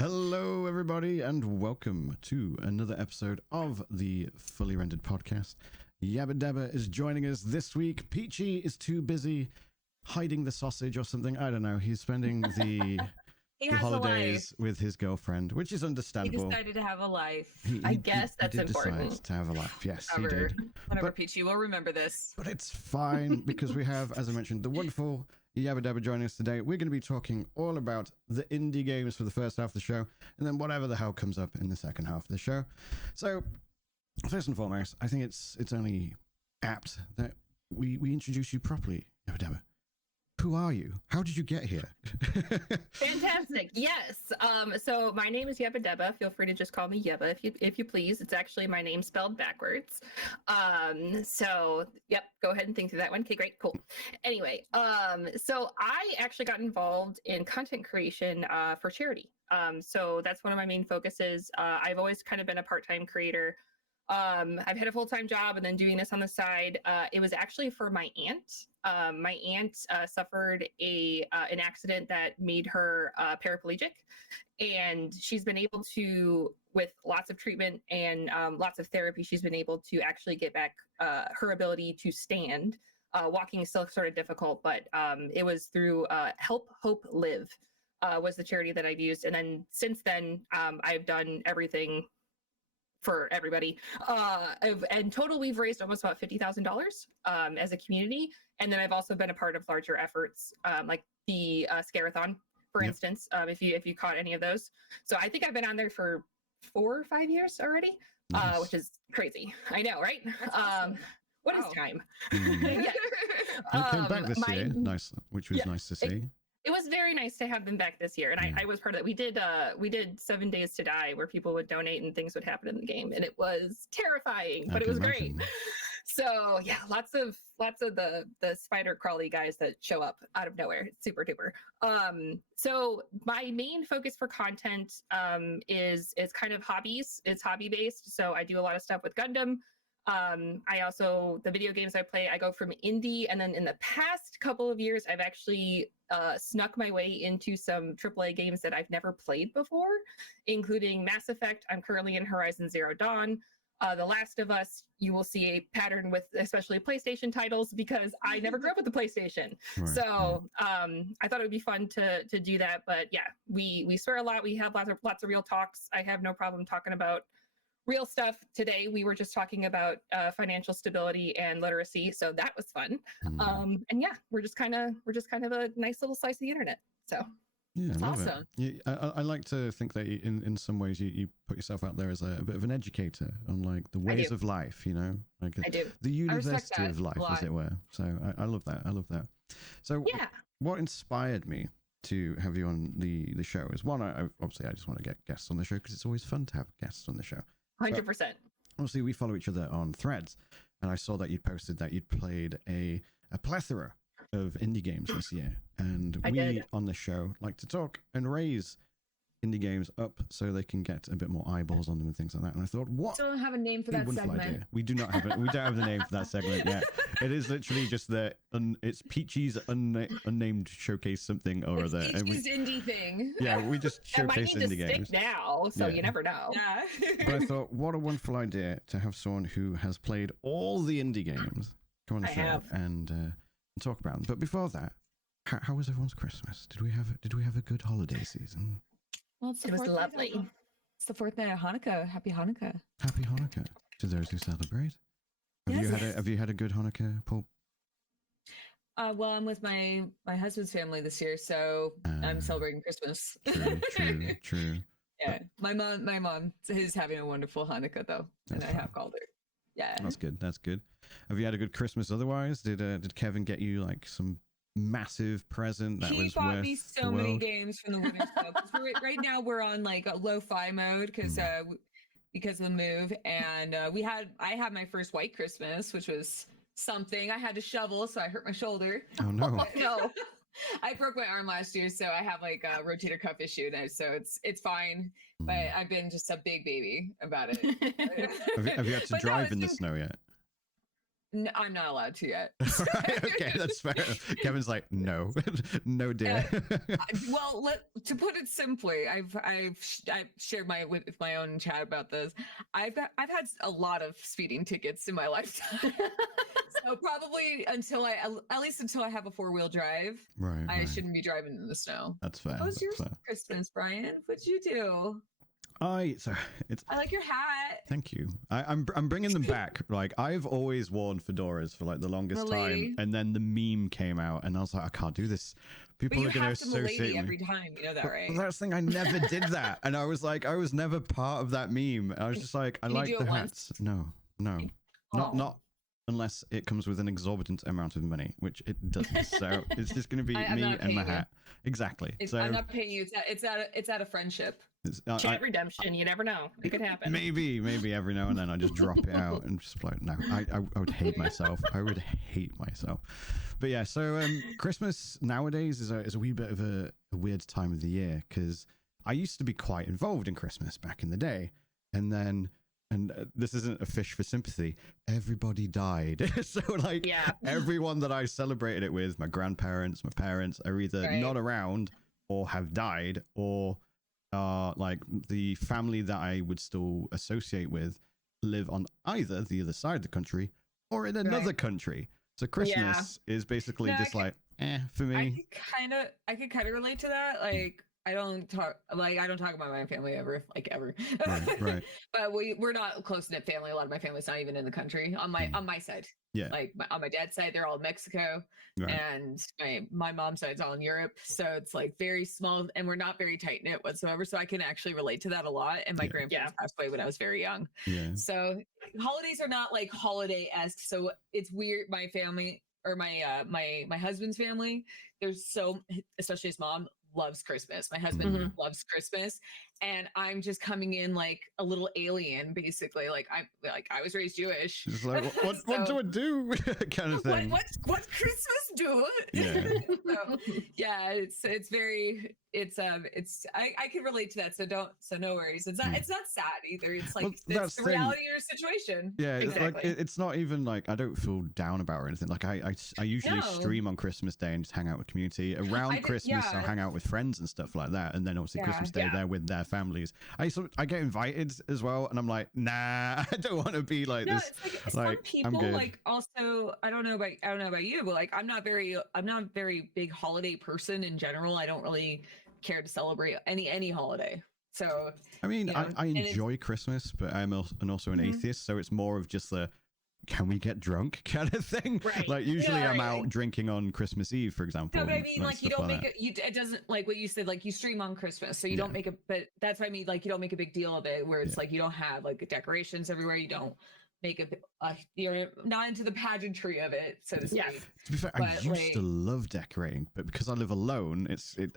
Hello, everybody, and welcome to another episode of the Fully Rendered Podcast. YebbaDebba is joining us this week. Peachy is too busy hiding the sausage or something. I don't know. He's spending the holidays with his girlfriend, which is understandable. He decided to have a life. I guess that's important. Decide to have a life. Yes, he did. Whatever, Peachy, we'll remember this. But it's fine because we have, as I mentioned, the wonderful YebbaDebba joining us today. We're going to be talking all about the indie games for the first half of the show, and then whatever the hell comes up in the second half of the show. So, first and foremost, I think it's only apt that we introduce you properly, YebbaDebba. Who are you? How did you get here? Fantastic. Yes. So my name is YebbaDebba. Feel free to just call me Yebba if you please. It's actually my name spelled backwards. So yep, go ahead and think through that one. Okay, great, cool. Anyway, so I actually got involved in content creation for charity. So that's one of my main focuses. I've always kind of been a part-time creator. I've had a full-time job and then doing this on the side. It was actually for my aunt. My aunt suffered an accident that made her paraplegic, and she's been able to, with lots of treatment and lots of therapy, she's been able to actually get back her ability to stand. Walking is still sort of difficult, but it was through Help Hope Live was the charity that I've used. And then since then, I've done everything for everybody. And total, we've raised almost about $50,000 as a community. And then I've also been a part of larger efforts, like the Scarathon, for instance, if you caught any of those. So I think I've been on there for 4 or 5 years already, nice. Which is crazy. I know, right? Awesome. What is time? Yeah. I came back this year, nice, which was nice to see. It was very nice to have them back this year, and I was part of that. We did 7 Days to Die, where people would donate and things would happen in the game, and it was terrifying, but it was great. So yeah, lots of the spider crawly guys that show up out of nowhere. It's super duper. So my main focus for content is kind of hobbies. It's hobby based. So I do a lot of stuff with Gundam. I also, the video games I play, I go from indie, and then in the past couple of years, I've actually snuck my way into some AAA games that I've never played before, including Mass Effect. I'm currently in Horizon Zero Dawn. The Last of Us, you will see a pattern with especially PlayStation titles because I never grew up with the PlayStation. Right. So I thought it would be fun to do that. But yeah, we swear a lot. We have lots of real talks. I have no problem talking about real stuff. Today we were just talking about financial stability and literacy, so that was fun. And yeah, we're just kind of a nice little slice of the internet. So yeah, awesome. I like to think that in some ways you put yourself out there as a bit of an educator on like the ways of life, you know, like I do. The university of life, as it were. So I love that. I love that. So yeah, what inspired me to have you on the show is one, I just want to get guests on the show because it's always fun to have guests on the show. 100%. Obviously, we follow each other on Threads, and I saw that you'd posted that you'd played a plethora of indie games this year, and we on the show like to talk and raise indie games up so they can get a bit more eyeballs on them and things like that. And I thought, what? Still don't have a name for that segment. Idea. We do not have it. We don't have the name for that segment yet. It is literally just it's Peachy's unnamed showcase something or other. Peachy's indie thing. Yeah, we just showcase indie games now, so you never know. Yeah. But I thought, what a wonderful idea to have someone who has played all the indie games come on the show and talk about them. But before that, how was everyone's Christmas? Did we have a good holiday season? Well, it was lovely. It's the 4th night of Hanukkah. Happy Hanukkah. Happy Hanukkah to those who celebrate. Have you had a good Hanukkah, Pulp? Well, I'm with my husband's family this year, so I'm celebrating Christmas. True. Yeah, my mom is having a wonderful Hanukkah though, and I have called her. Yeah, that's good. Have you had a good Christmas otherwise? Did Kevin get you like some massive present that was bought me so many games from the Winners Club? Right now we're on like a lo-fi mode because of the move, and I had my first white Christmas, which was something. I had to shovel, so I hurt my shoulder. Oh no. No, I broke my arm last year, so I have like a rotator cuff issue now, so it's fine. But I've been just a big baby about it. have you had to drive in the snow yet? I'm not allowed to yet. Right, okay, that's fair. Kevin's like, no, no, dear. Well, to put it simply, I've shared with my own chat about this. I've had a lot of speeding tickets in my lifetime. So probably at least until I have a 4-wheel drive, Right, I right. shouldn't be driving in the snow. That's fair. What was your That's fair. Christmas, Bryan? What'd you do? I like your hat. Thank you. I'm bringing them back. Like, I've always worn fedoras for like the longest time, and then the meme came out, and I was like, I can't do this. People are going to associate me every time. You know that, right? Well, that's the thing. I never did that, and I was like, I was never part of that meme. I was just like, I like the hats. No, not unless it comes with an exorbitant amount of money, which it doesn't. So it's just going to be me and my hat. Exactly. So I'm not paying you. It's out of friendship. Chat redemption. You never know. It could happen. Maybe every now and then I just drop it out and just like, no, I would hate myself. I would hate myself. But yeah, so Christmas nowadays is a wee bit of a weird time of the year, because I used to be quite involved in Christmas back in the day, and then. And this isn't a fish for sympathy. Everybody died. So like everyone that I celebrated it with, my grandparents, my parents, are either not around or have died, or like the family that I would still associate with live on either the other side of the country or in another country. So Christmas is basically just like, for me. I could kind of relate to that. Like, I don't talk about my family ever. Right. But we're not close knit family. A lot of my family's not even in the country on my side. Yeah. Like on my dad's side, they're all in Mexico, and my mom's side's all in Europe. So it's like very small, and we're not very tight knit whatsoever. So I can actually relate to that a lot. And my grandparents passed away when I was very young. Yeah. So holidays are not like holiday-esque. So it's weird. My family, or my husband's family, especially his mom, loves Christmas. My husband loves Christmas, and I'm just coming in like a little alien, basically. Like I was raised Jewish. It's like, what do I do? Kind of thing. What's Christmas do? Yeah. So, yeah, I can relate to that. So no worries. It's not sad either. It's like it's the reality of your situation. Yeah, exactly. It's not even like I don't feel down about it or anything. Like I usually stream on Christmas Day and just hang out with community. Around Christmas, I'll hang out with friends and stuff like that, and then obviously Christmas Day they're with their families. I get invited as well, and I'm like, nah, I don't want to be like this. It's like some people like also I don't know about you, but like I'm not a very big holiday person in general. I don't really care to celebrate any holiday. So I mean, I enjoy Christmas, but I'm also an atheist, so it's more of just the can we get drunk kind of thing. Right. Like usually I'm out drinking on Christmas Eve, for example. No, but I mean, like you don't make it. It doesn't, like what you said. Like you stream on Christmas, so you don't make it. But that's what I mean. Like you don't make a big deal of it, where it's like you don't have like decorations everywhere. You don't make you're not into the pageantry of it, so to speak. Yes. To be fair, I used to love decorating, but because I live alone,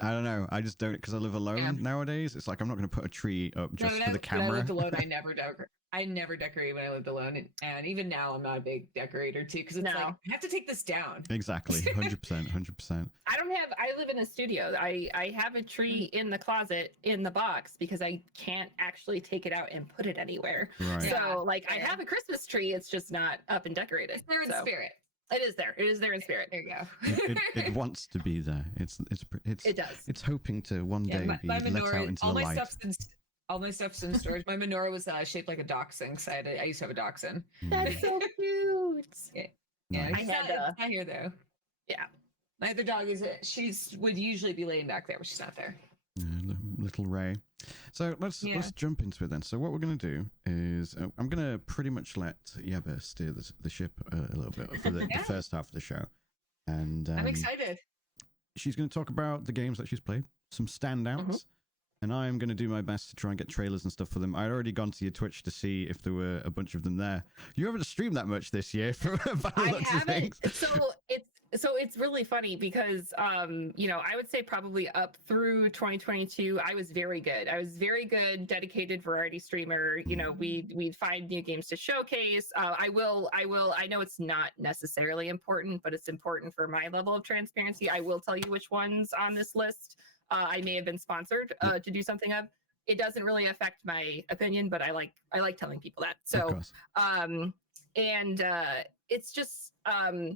I don't know. I just don't, because I live alone nowadays. It's like I'm not going to put a tree up just for the camera. When I lived alone, I never decorated when I lived alone, and even now I'm not a big decorator too, because it's like I have to take this down. Exactly, 100%. I live in a studio. I have a tree in the closet in the box because I can't actually take it out and put it anywhere. Right. So I have a Christmas tree. It's just not up and decorated. It's there in spirit. It is there. It is there in spirit. There you go. It wants to be there. It does. It's hoping to one day be let out into the light. All my stuff's in storage. My menorah was shaped like a dachshund, because I used to have a dachshund. That's so cute. Yeah. Nice. It's not here though. Yeah. My other dog would usually be laying back there, but she's not there. Yeah, little Ray. So let's jump into it then. So what we're going to do is I'm going to pretty much let Yebba steer the ship a little bit for the first half of the show. And I'm excited. She's going to talk about the games that she's played, some standouts. And I'm going to do my best to try and get trailers and stuff for them. I'd already gone to your Twitch to see if there were a bunch of them there. You haven't streamed that much this year for lots of things. So it's really funny because, I would say probably up through 2022, I was very good. I was very good, dedicated variety streamer. We'd find new games to showcase. I know it's not necessarily important, but it's important for my level of transparency. I will tell you which ones on this list I may have been sponsored to do something of. it doesn't really affect my opinion, but I like telling people that. So, it's just I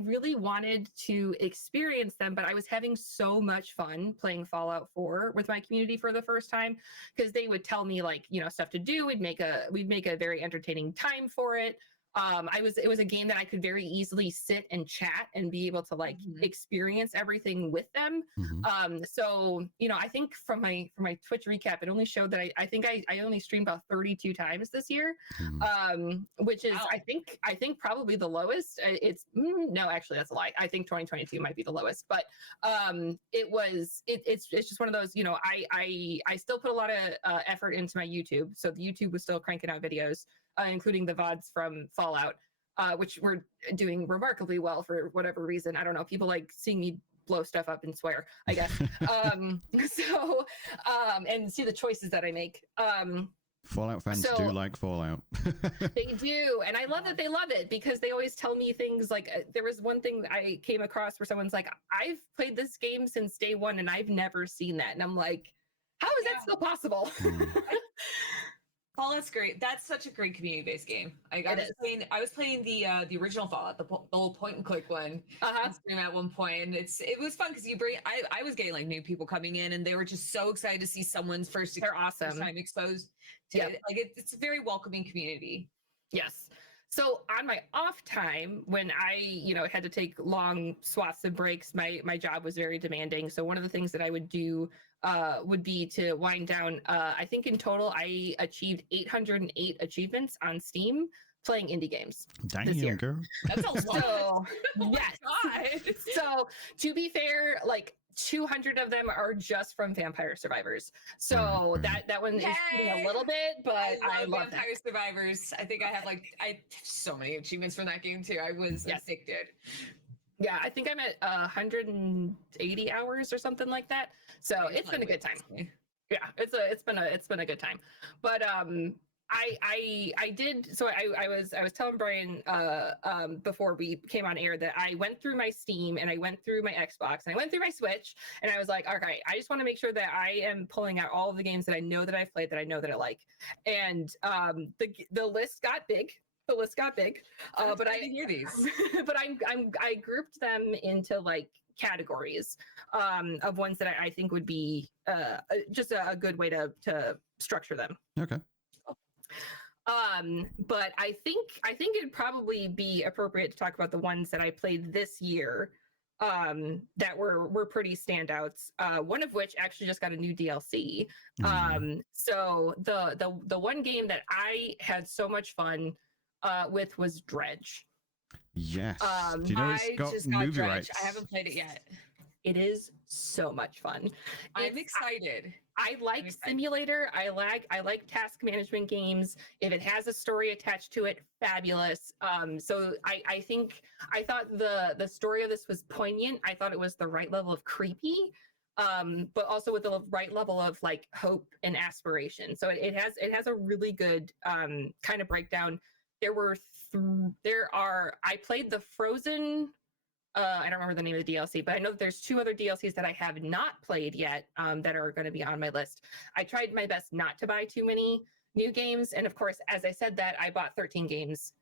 really wanted to experience them, but I was having so much fun playing Fallout 4 with my community for the first time, because they would tell me, like, you know, stuff to do. We'd make a very entertaining time for it. It was a game that I could very easily sit and chat and be able to like experience everything with them. So, you know, I think from my Twitch recap, it only showed that I think I only streamed about 32 times this year, which is, wow. I think probably the lowest. No, actually that's a lie. I think 2022 might be the lowest, but it's just one of those, you know, I still put a lot of effort into my YouTube. So the YouTube was still cranking out videos, including the VODs from Fallout, which were doing remarkably well for whatever reason. I don't know. People like seeing me blow stuff up and swear, I guess. And see the choices that I make. Fallout fans do like Fallout. They do. And I love that they love it, because they always tell me things like, there was one thing I came across where someone's like, I've played this game since day one and I've never seen that. And I'm like, how is that still possible? Fallout's great. That's such a great community-based game. I was playing the original Fallout, the old point-and-click one. At one point, and it was fun because I was getting like new people coming in, and they were just so excited to see someone's first time exposed to it. Like it's a very welcoming community. Yes. So on my off time, when I, you know, had to take long swaths of breaks, my job was very demanding. So one of the things that I would do would be to wind down. I think in total, I achieved 808 achievements on Steam playing indie games. Damn, girl. That's a lot. So, yes. God. So to be fair, like 200 of them are just from Vampire Survivors. So that one is cheating a little bit, but I love Vampire Survivors. I think I have so many achievements from that game too. I was addicted. Yeah, I think I'm at 180 hours or something like that. So it's been a good time. Yeah, it's been a good time. But I did, so I was telling Bryan before we came on air that I went through my Steam and I went through my Xbox and I went through my Switch, and I was like, okay, I just want to make sure that I am pulling out all of the games that I know that I've played, that I know that I like. And the list got big. But I hear these. But I grouped them into like categories of ones that I think would be just a good way to structure them. Okay. But I think it'd probably be appropriate to talk about the ones that I played this year that were pretty standouts. One of which actually just got a new DLC. So the one game that I had so much fun with was Dredge. Yes. Do you know it's got movie rights? I haven't played it yet. It is so much fun. I'm excited. I like simulator. I like task management games. If it has a story attached to it, fabulous. So I thought the story of this was poignant. I thought it was the right level of creepy, but also with the right level of like hope and aspiration. So it has a really good kind of breakdown. I played the Frozen. I don't remember the name of the DLC, but I know that there's 2 other DLCs that I have not played yet that are going to be on my list. I tried my best not to buy too many new games, and of course, as I said that, I bought 13 games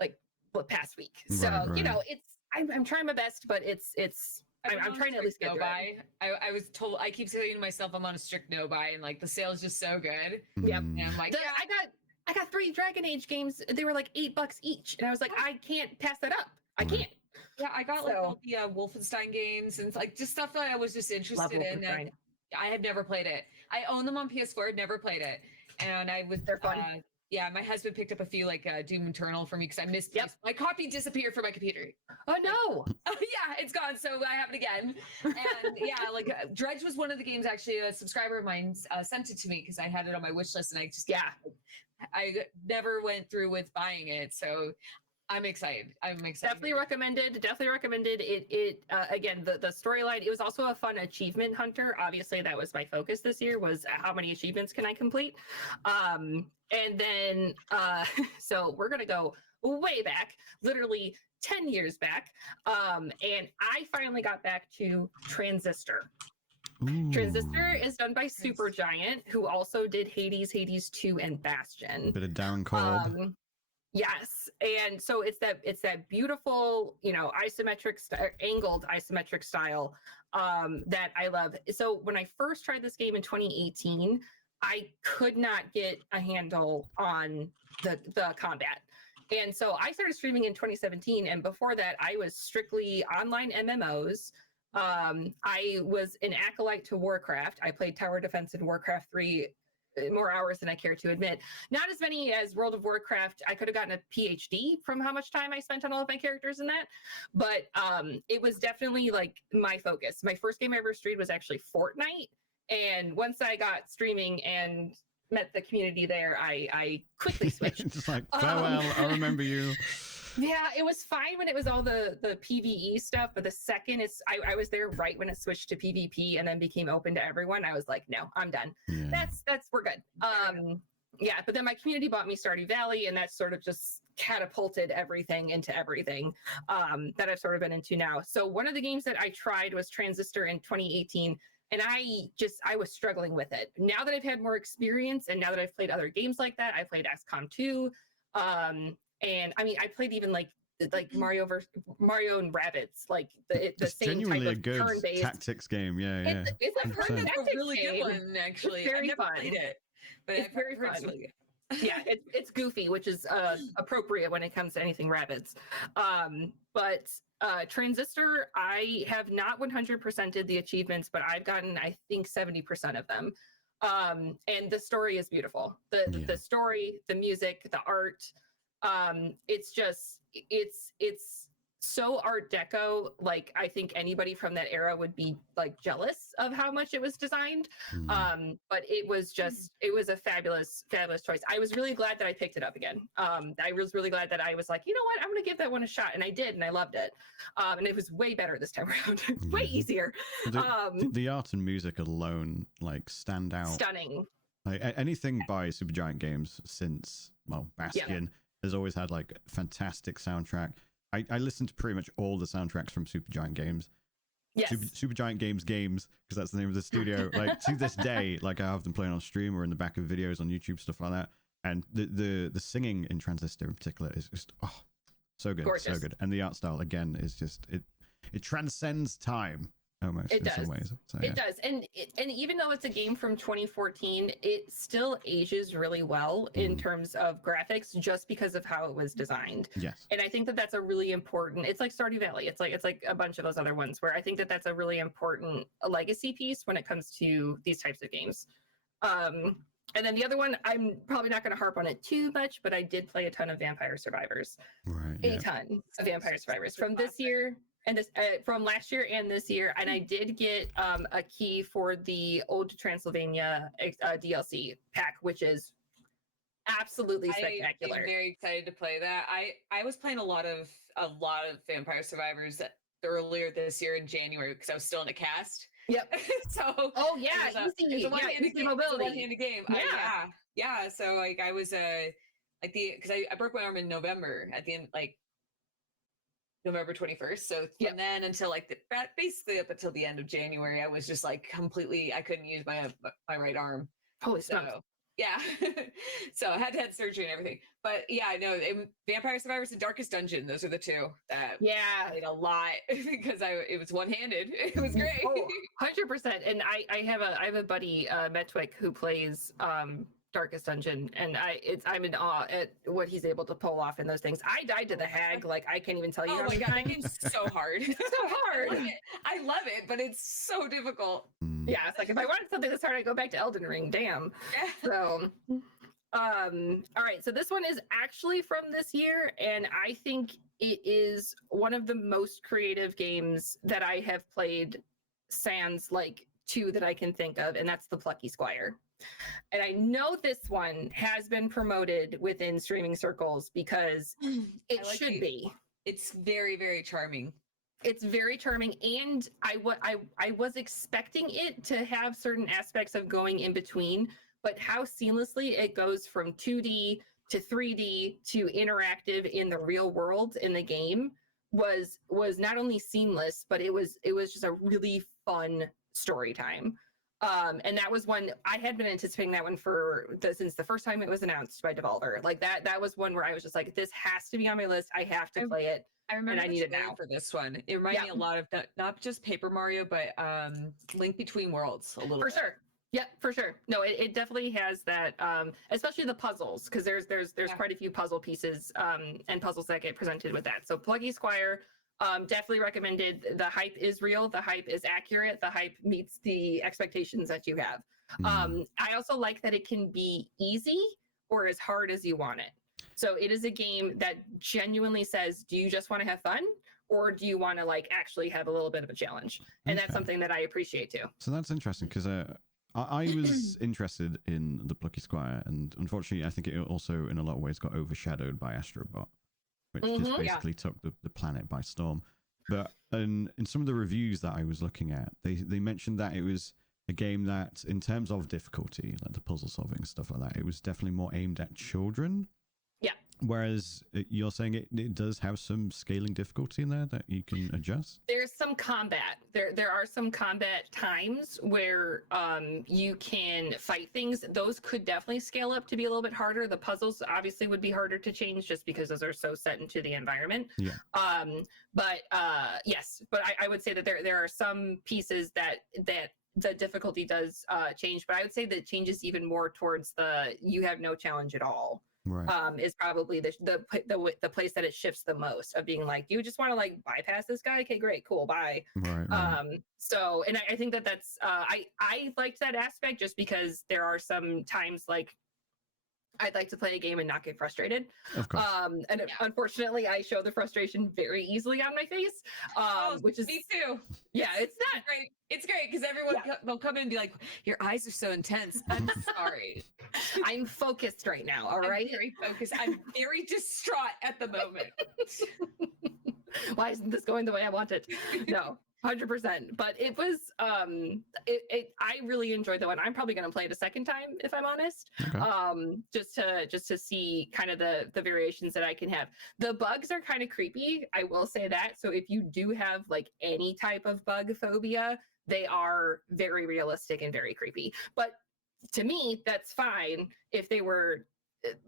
like the past week. So right. You know, I'm trying my best, but I'm trying to at least get through it. I was told, I keep saying to myself, I'm on a strict no buy, and like the sale is just so good. Yep. And I'm like, I got 3 Dragon Age games. They were like $8 each, and I was like, I can't pass that up. I can't. Yeah, I got like all the Wolfenstein games and like just stuff that I was just interested in. And I had never played it. I own them on PS4. I'd never played it, and they're fun. Yeah, my husband picked up a few like Doom Eternal for me because I missed. My copy disappeared from my computer. Oh no! Yeah, it's gone. So I have it again. And yeah, like Dredge was one of the games. Actually, a subscriber of mine sent it to me because I had it on my wish list, and I never went through with buying it. So I'm excited. Definitely recommended. It again, the storyline, it was also a fun achievement hunter. Obviously that was my focus this year, was how many achievements can I complete? And then so we're gonna go way back, literally 10 years back. And I finally got back to Transistor. Ooh. Transistor is done by Supergiant, who also did Hades 2, and Bastion. A bit of down cold. Yes, and so it's that beautiful, angled isometric style that I love. So when I first tried this game in 2018, I could not get a handle on the combat. And so I started streaming in 2017, and before that, I was strictly online MMOs. I was an acolyte to Warcraft. I played Tower Defense in Warcraft 3 more hours than I care to admit. Not as many as World of Warcraft. I could have gotten a PhD from how much time I spent on all of my characters in that. But it was definitely like my focus. My first game I ever streamed was actually Fortnite. And once I got streaming and met the community there, I quickly switched. Just like, farewell, I remember you. Yeah, it was fine when it was all the PvE stuff, but the second I was there right when it switched to PvP and then became open to everyone, I was like, no, I'm done. Yeah. That's we're good. Yeah, but then my community bought me Stardew Valley, and that sort of just catapulted everything into everything that I've sort of been into now. So one of the games that I tried was Transistor in 2018, and I was struggling with it. Now that I've had more experience, and now that I've played other games like that, I played XCOM 2. And I mean, I played even like Mario and Rabbids, like the same type of good turn-based tactics game. Yeah, It's a I've heard that's a really game. good one, actually. It's very I've never fun. played it, but It's very fun. It's really good. Yeah, it's goofy, which is appropriate when it comes to anything Rabbids. But Transistor, I have not 100%ed the achievements, but I've gotten, I think, 70% of them. And the story is beautiful. The story, the music, the art. It's just it's so art deco. Like, I think anybody from that era would be like jealous of how much it was designed. But it was a fabulous choice. I was really glad that I picked it up again. I was really glad that I was like, you know what, I'm gonna give that one a shot, and I did, and I loved it. And it was way better this time around. Way easier. The art and music alone like stand out. Stunning. Like anything by Supergiant Games since Bastion has always had like fantastic soundtrack. I listened to pretty much all the soundtracks from Supergiant Games. Yes. Supergiant Games, because that's the name of the studio. Like to this day, like I have them playing on stream or in the back of videos on YouTube, stuff like that. And the singing in Transistor in particular is just so good. Gorgeous. So good. And the art style again is just it transcends time. Almost in some ways. So, it does. And even though it's a game from 2014, it still ages really well in terms of graphics, just because of how it was designed. Yes. And I think that that's a really important, it's like Stardew Valley. It's like a bunch of those other ones where I think that that's a really important legacy piece when it comes to these types of games. And then the other one, I'm probably not going to harp on it too much, but I did play a ton of Vampire Survivors. Right. A ton of Vampire Survivors from this year. And this from last year and this year, and I did get a key for the Old Transylvania DLC pack, which is absolutely spectacular. I'm very excited to play that. I was playing a lot of Vampire Survivors earlier this year in January because I was still in a cast. Yep. So easy. It's a one-handed game. Mobility. It's a one-handed game. Yeah. So like I was because I broke my arm in November at the end, like November 21st. So from then until like basically up until the end of January, I was just like completely, I couldn't use my right arm. Holy smokes. Yeah. So I had to have surgery and everything. But yeah, I know Vampire Survivors and Darkest Dungeon, those are the two that I played a lot because it was one-handed. It was great. 100%. And I have a buddy, Metwick, who plays Darkest Dungeon, and I'm in awe at what he's able to pull off in those things. I died to the hag, like I can't even tell you. Oh my god, that game's so hard. It's so hard. I love it, but it's so difficult. Yeah, it's like if I wanted something this hard, I'd go back to Elden Ring. Damn. So all right, so this one is actually from this year, and I think it is one of the most creative games that I have played, sans like two that I can think of, and that's The Plucky Squire. And I know this one has been promoted within streaming circles because it should be. It's very, very charming. It's very charming, and I was expecting it to have certain aspects of going in between, but how seamlessly it goes from 2D to 3D to interactive in the real world in the game was not only seamless, but it was just a really fun story time. And that was one I had been anticipating that one since the first time it was announced by Devolver. Like that was one where I was just like, this has to be on my list. I have to play it. I remember I need it now for this one. It reminded me a lot of not just Paper Mario, but Link Between Worlds a little for bit. sure. Yeah, for sure. No, it definitely has that, especially the puzzles, because there's quite a few puzzle pieces and puzzles that get presented with that. So Pluggy Squire, definitely recommended. The hype is real. The hype is accurate. The hype meets the expectations that you have. I also like that it can be easy or as hard as you want it. So it is a game that genuinely says, do you just want to have fun? Or do you want to like actually have a little bit of a challenge? And that's something that I appreciate too. So that's interesting because I was interested in the Plucky Squire, and unfortunately I think it also in a lot of ways got overshadowed by Astrobot, which just basically took the planet by storm. But in some of the reviews that I was looking at, they mentioned that it was a game that in terms of difficulty, like the puzzle solving stuff like that, it was definitely more aimed at children. Yeah. Whereas you're saying it does have some scaling difficulty in there that you can adjust? There's some combat. There are some combat times where you can fight things. Those could definitely scale up to be a little bit harder. The puzzles obviously would be harder to change just because those are so set into the environment. Yeah. But yes, but I would say that there are some pieces that the difficulty does change, but I would say that it changes even more towards you have no challenge at all. Right. Is probably the place that it shifts the most of being like, you just want to like bypass this guy? Okay, great, cool, bye. Right. So, and I think that's I liked that aspect just because there are some times like I'd like to play a game and not get frustrated. Of course. Unfortunately, I show the frustration very easily on my face, which is me too. Yeah, it's not great. It's great because everyone they'll come in and be like, "Your eyes are so intense." I'm sorry. I'm focused right now. All right, I'm very focused. I'm very distraught at the moment. Why isn't this going the way I want it? No. 100%, but it was I really enjoyed that one. I'm probably going to play it a second time if I'm honest. Okay. Just to see kind of the variations that I can have. The bugs are kind of creepy, I will say that. So if you do have like any type of bug phobia, they are very realistic and very creepy. But to me, that's fine. If they were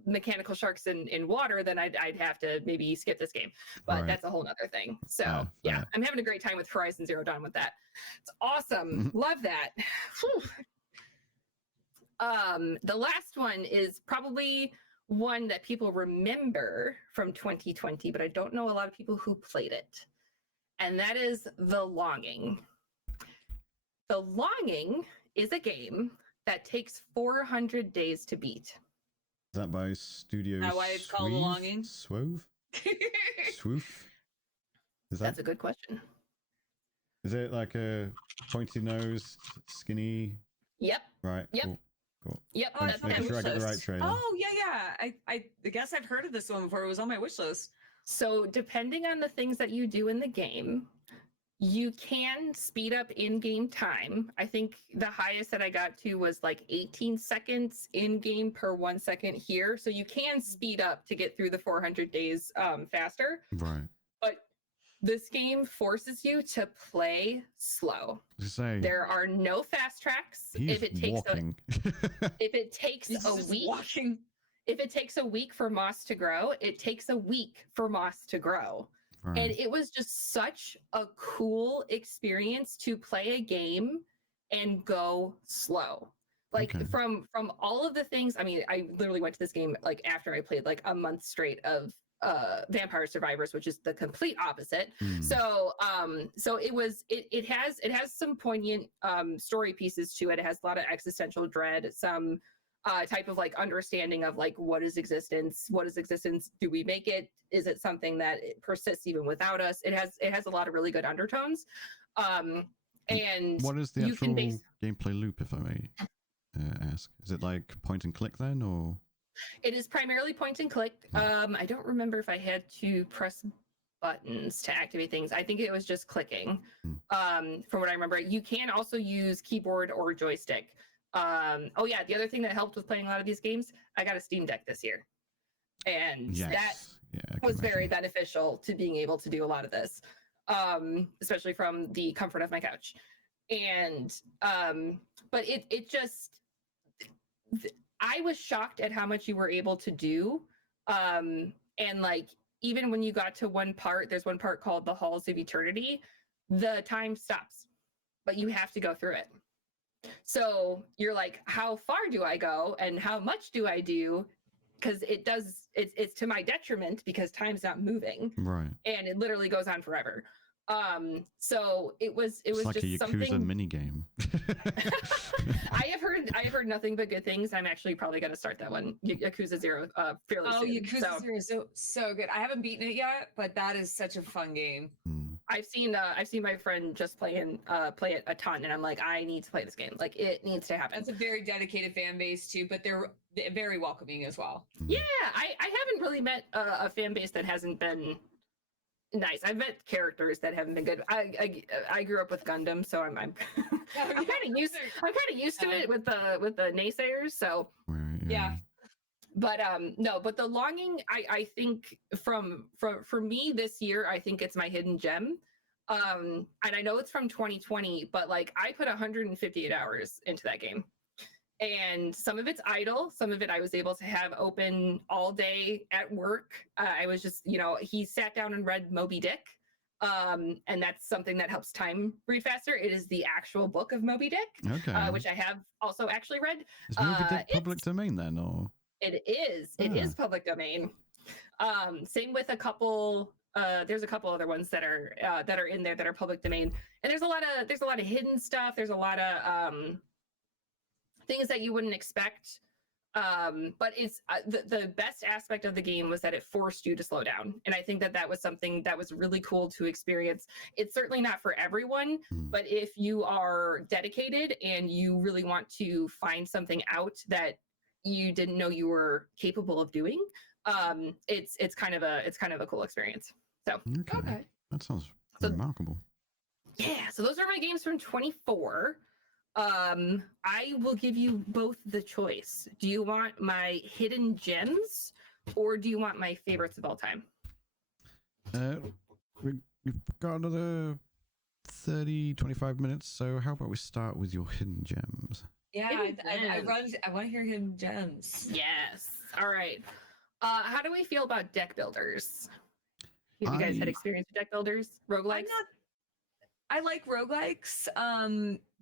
mechanical sharks in water, then I'd have to maybe skip this game, but that's a whole nother thing. So yeah, I'm having a great time with Horizon Zero Dawn with that. It's awesome. Love that. The last one is probably one that people remember from 2020, but I don't know a lot of people who played it, and that is The Longing. The Longing is a game that takes 400 days to beat. Is that by Studio? Is that why it's called Longing? Swoof? Swoof? That's a good question. Is it like a pointy nosed, skinny? Yep. Right. Yep. Cool. Yep. That's making sure I get the right trailer. Oh yeah. I guess I've heard of this one before. It was on my wish list. So depending on the things that you do in the game, you can speed up in-game time. I think the highest that I got to was like 18 seconds in-game per 1 second here. So you can speed up to get through the 400 days faster. Right. But this game forces you to play slow. There are no fast tracks. If it takes a week, if it takes a week for moss to grow, it takes a week for moss to grow. Right. And it was just such a cool experience to play a game and go slow. Like from all of the things, I mean, I literally went to this game like after I played like a month straight of Vampire Survivors, which is the complete opposite. So it has some poignant story pieces to it. It has a lot of existential dread, some type of like understanding of like what is existence, do we make it, is it something that persists even without us? It has a lot of really good undertones, and what is the actual gameplay loop, if I may ask? Is it like point and click then, or it is primarily point and click? I don't remember if I had to press buttons to activate things. I think it was just clicking. From what I remember, you can also use keyboard or joystick. Oh yeah, the other thing that helped with playing a lot of these games, I got a Steam Deck this year, and that was very beneficial to being able to do a lot of this, especially from the comfort of my couch. And but it just, I was shocked at how much you were able to do. And like, even when you got to one part, there's one part called the Halls of Eternity, the time stops, but you have to go through it. So you're like, how far do I go and how much do I do? Because it's to my detriment because time's not moving. Right. And it literally goes on forever. So it was like just a Yakuza something. mini game. I have heard nothing but good things. I'm actually probably going to start that one, Yakuza 0, fairly soon. Yakuza 0 is so good. I haven't beaten it yet, but that is such a fun game. I've seen my friend just play it a ton, and I'm like, I need to play this game. Like, it needs to happen. That's a very dedicated fan base too, but they're very welcoming as well. Yeah, I haven't really met a fan base that hasn't been nice. I've met characters that haven't been good. I grew up with Gundam, so I'm kind of used to it with the naysayers. So Right, yeah. But no, but the longing, I think for me this year, I think it's my hidden gem. And I know it's from 2020, but like, I put 158 hours into that game. And some of it's idle, some of it I was able to have open all day at work. I was just, he sat down and read Moby Dick. And that's something that helps time read faster. It is the actual book of Moby Dick, okay. which I have also actually read. Is Moby Dick public domain then, or? It is. It is public domain. Same with a couple. There's a couple other ones that are in there that are public domain. And there's a lot of hidden stuff. There's a lot of things that you wouldn't expect. But it's the best aspect of the game was that it forced you to slow down. And I think that was something that was really cool to experience. It's certainly not for everyone, but if you are dedicated and you really want to find something out that you didn't know you were capable of doing, it's kind of a cool experience. So okay. That sounds remarkable. Yeah, so those are my games from 24. I will give you both the choice. Do you want my hidden gems or do you want my favorites of all time? We've got another 25 minutes, so how about we start with your hidden gems? Yeah, I want to hear hidden gems. Yes. All right. How do we feel about deck builders? Have you guys had experience with deck builders? Roguelikes? I like roguelikes.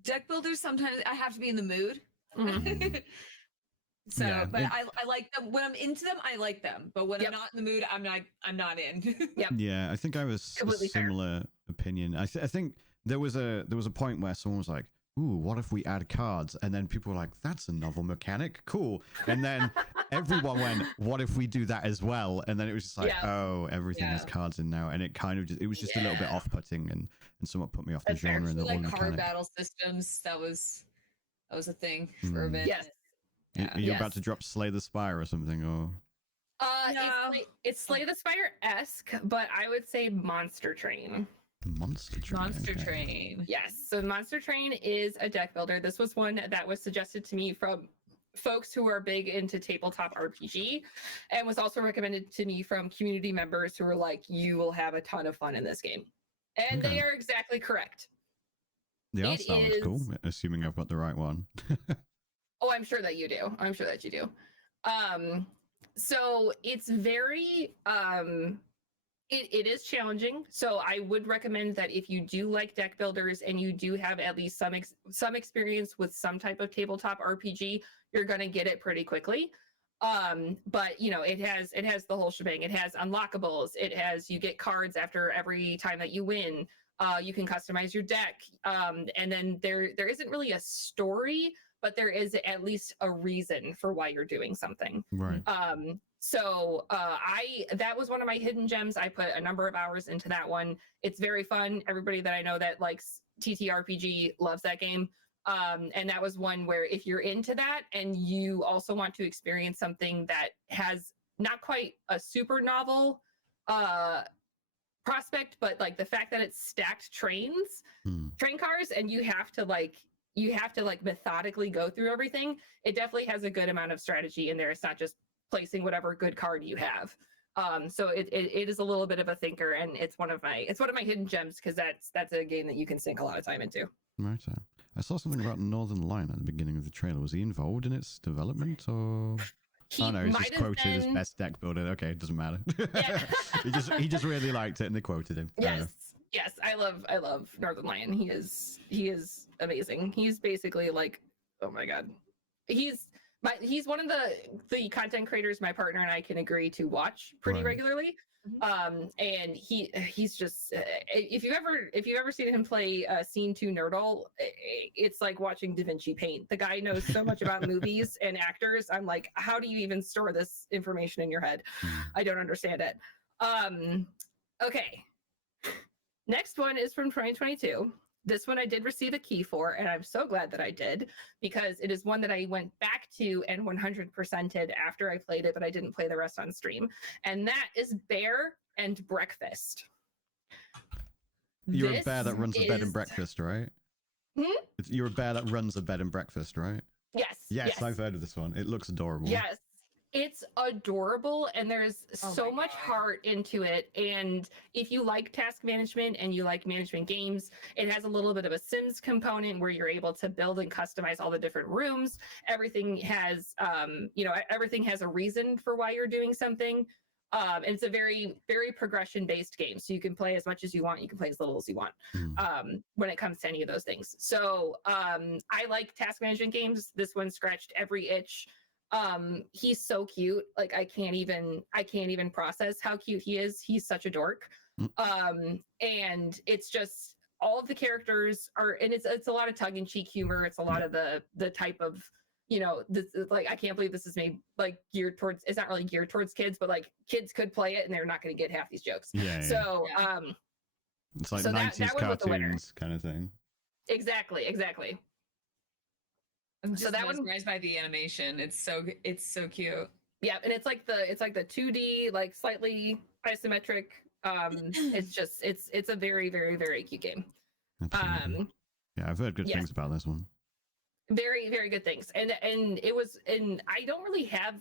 Deck builders, sometimes I have to be in the mood. So, yeah, but I like them. When I'm into them, I like them. But when I'm not in the mood, I'm not in. Yeah, I think I have a similar opinion. I think there was a point where someone was like, ooh, what if we add cards? And then people were like, that's a novel mechanic. Cool. And then everyone went, what if we do that as well? And then it was just like, oh, everything has cards in now. And it kind of it was just a little bit off-putting and somewhat put me off the genre and the whole mechanic. Card battle systems, that was a thing for a bit. Yes. Are you about to drop Slay the Spire or something? Or no. It's Slay the Spire-esque, but I would say Monster Train. Monster Train. Yes. So Monster Train is a deck builder. This was one that was suggested to me from folks who are big into tabletop RPG, and was also recommended to me from community members who were like, you will have a ton of fun in this game. And they are exactly correct. The art style looks cool, assuming I've got the right one. Oh, I'm sure that you do. So it's very it is challenging. So I would recommend that if you do like deck builders and you do have at least some experience with some type of tabletop RPG, you're going to get it pretty quickly. But it has the whole shebang. It has unlockables. It has, you get cards after every time that you win. You can customize your deck. And then there isn't really a story, but there is at least a reason for why you're doing something. Right. So that was one of my hidden gems. I put a number of hours into that one. It's very fun. Everybody that I know that likes TTRPG loves that game. And that was one where if you're into that and you also want to experience something that has not quite a super novel prospect, but like the fact that it's stacked train cars, and you have to methodically go through everything, it definitely has a good amount of strategy in there. It's not just placing whatever good card you have. So it is a little bit of a thinker, and it's one of my hidden gems because that's a game that you can sink a lot of time into. Right. I saw something about Northern Lion at the beginning of the trailer. Was he involved in its development, or? Oh no, he's just quoted as best deck builder. Okay, it doesn't matter. Yeah. he just really liked it, and they quoted him. Yes, I love Northern Lion. He is amazing. He's basically like, oh my god, he's one of the content creators my partner and I can agree to watch pretty regularly. And he's just if you've ever seen him play Scene 2 Nerdle, it's like watching Da Vinci paint. The guy knows so much about movies and actors. I'm like, how do you even store this information in your head? I don't understand it. Okay, next one is from 2022. This one I did receive a key for, and I'm so glad that I did, because it is one that I went back to and 100%ed after I played it, but I didn't play the rest on stream. And that is Bear and Breakfast. You're a bear that runs a bed and breakfast, right? You're a bear that runs a bed and breakfast, right? Yes, I've heard of this one. It looks adorable. Yes. It's adorable, and there's so much heart into it. And if you like task management and you like management games, it has a little bit of a Sims component where you're able to build and customize all the different rooms. Everything has, everything has a reason for why you're doing something. And it's a very, very progression-based game. So you can play as much as you want. You can play as little as you want when it comes to any of those things. So I like task management games. This one scratched every itch. He's so cute. Like I can't even process how cute he is. He's such a dork. And it's just all of the characters are, and it's a lot of tongue-in-cheek humor. It's a lot of the type of, this is like, I can't believe this is made like geared towards, it's not really geared towards kids, but like kids could play it and they're not going to get half these jokes. So it's like so 90s that cartoons kind of thing. Exactly. I'm just so that mesmerized by the animation. It's so cute. Yeah, and it's like the 2D, like slightly isometric. It's a very, very, very cute game. Yeah, I've heard good things about this one. Very, very good things. And I don't really have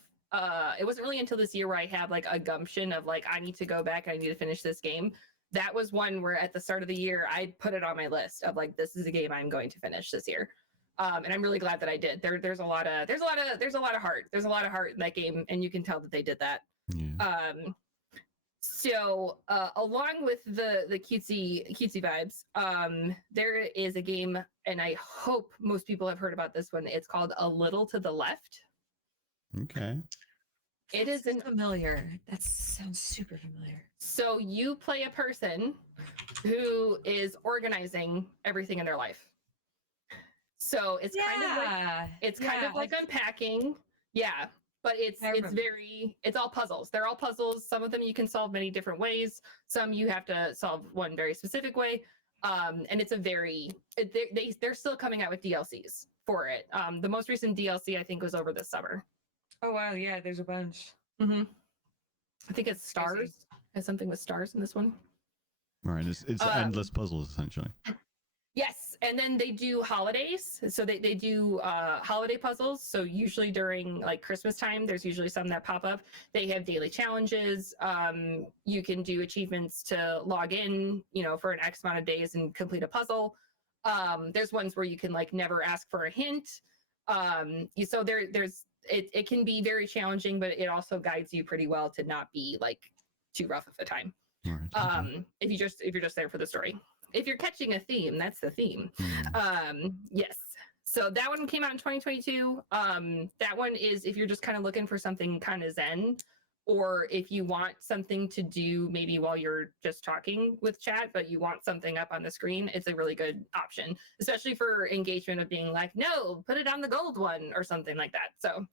it wasn't really until this year where I have like a gumption of like, I need to go back, I need to finish this game. That was one where at the start of the year I put it on my list of like, this is a game I'm going to finish this year. And I'm really glad that I did. There's a lot of heart. There's a lot of heart in that game, and you can tell that they did that. So along with the cutesy vibes, there is a game, and I hope most people have heard about this one. It's called A Little to the Left. Okay. It is familiar. That sounds super familiar. So you play a person who is organizing everything in their life. So it's kind of like unpacking. Yeah. But it's all puzzles. They're all puzzles. Some of them you can solve many different ways. Some you have to solve one very specific way. And it's they're still coming out with DLCs for it. The most recent DLC I think was over this summer. Oh wow, yeah, there's a bunch. I think it's stars. Has something with stars in this one. Right, it's endless puzzles essentially. Yes, and then they do holidays. So they do holiday puzzles. So usually during like Christmas time, there's usually some that pop up. They have daily challenges. You can do achievements to log in, for an X amount of days and complete a puzzle. There's ones where you can like never ask for a hint. So it can be very challenging, but it also guides you pretty well to not be like too rough of a time. Right. If you're just there for the story. If you're catching a theme, that's the theme. Yes. So that one came out in 2022. That one is if you're just kind of looking for something kind of zen, or if you want something to do maybe while you're just talking with chat, but you want something up on the screen, it's a really good option, especially for engagement of being like, no, put it on the gold one or something like that. So,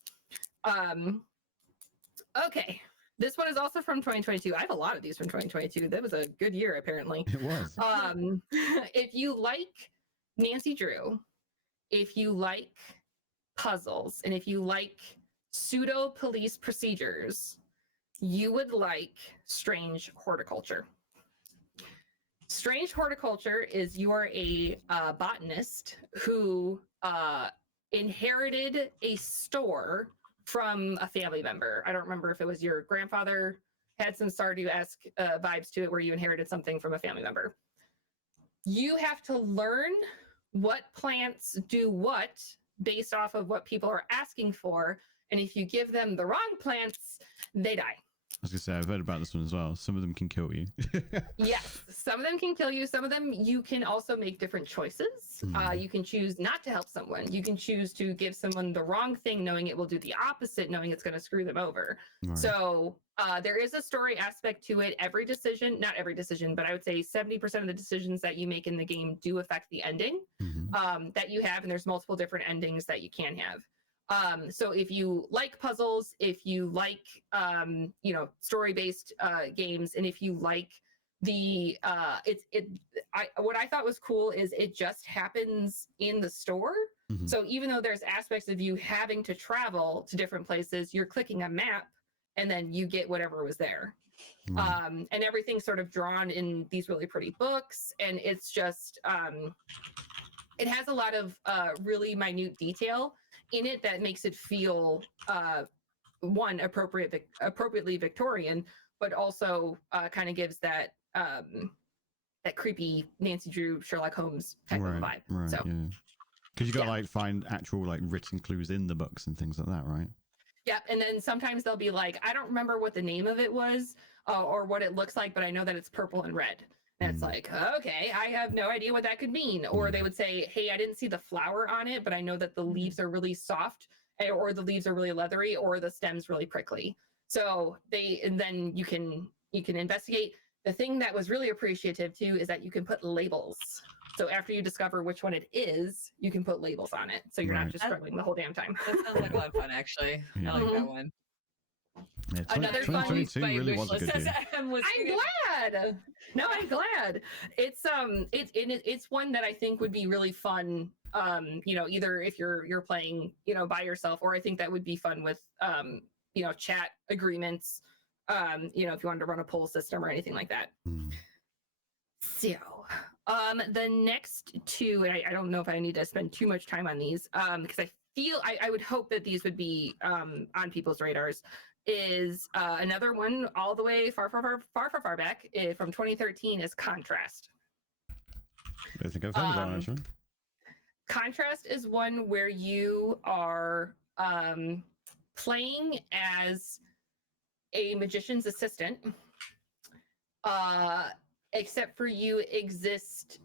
okay. This one is also from 2022. I have a lot of these from 2022. That was a good year, apparently. It was. If you like Nancy Drew, if you like puzzles, and if you like pseudo police procedures, you would like Strange Horticulture. Strange Horticulture is you are a botanist who inherited a store from a family member. I don't remember if it was your grandfather, had some Stardew-esque vibes to it where you inherited something from a family member. You have to learn what plants do what based off of what people are asking for. And if you give them the wrong plants, they die. I was gonna say, I've heard about this one as well. Some of them can kill you. Yes, some of them can kill you. Some of them you can also make different choices. You can choose not to help someone. You can choose to give someone the wrong thing, knowing it will do the opposite, knowing it's going to screw them over. Right. So there is a story aspect to it. Every decision, not every decision, but I would say 70% of the decisions that you make in the game do affect the ending that you have. And there's multiple different endings that you can have. So if you like puzzles, if you like, story-based games, and if you like the, what I thought was cool is it just happens in the store. So even though there's aspects of you having to travel to different places, you're clicking a map and then you get whatever was there. And everything's sort of drawn in these really pretty books. And it's just, it has a lot of really minute detail in it that makes it feel one appropriately Victorian, but also kind of gives that that creepy Nancy Drew Sherlock Holmes type of vibe. Right, so because you got to like find actual like written clues in the books and things like that, right? Yeah, and then sometimes they'll be like, I don't remember what the name of it was or what it looks like, but I know that it's purple and red. And it's like, okay, I have no idea what that could mean. Or they would say, hey, I didn't see the flower on it, but I know that the leaves are really soft, or the leaves are really leathery, or the stem's really prickly. So then you can investigate. The thing that was really appreciative too is that you can put labels. So after you discover which one it is, you can put labels on it. So you're not just struggling the whole damn time. That sounds like a lot of fun, actually. I like that one. Yeah, Another fun 2022 really was a good year. I'm glad. No, I'm glad. It's one that I think would be really fun. Either if you're playing, by yourself, or I think that would be fun with chat agreements. If you wanted to run a poll system or anything like that. So, the next two, and I don't know if I need to spend too much time on these, because I feel I would hope that these would be on people's radars. Is another one all the way far back from 2013 is Contrast. I think I've heard about it, actually. Contrast is one where you are playing as a magician's assistant, except for you exist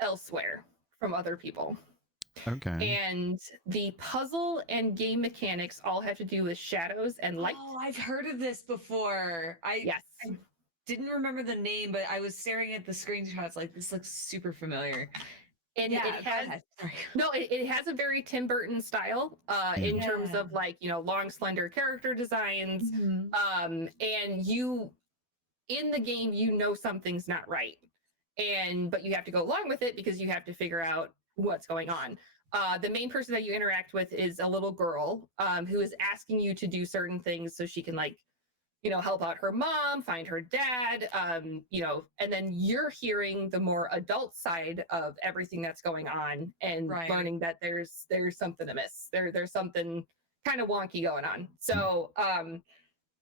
elsewhere from other people. Okay. And the puzzle and game mechanics all have to do with shadows and light. Oh, I've heard of this before. I didn't remember the name, but I was staring at the screenshots like, this looks super familiar. And it has a very Tim Burton style in terms of long, slender character designs. And you, in the game, something's not right. But you have to go along with it because you have to figure out what's going on. The main person that you interact with is a little girl who is asking you to do certain things so she can help out her mom, find her dad, and then you're hearing the more adult side of everything that's going on and learning that there's something amiss. There's something kind of wonky going on. So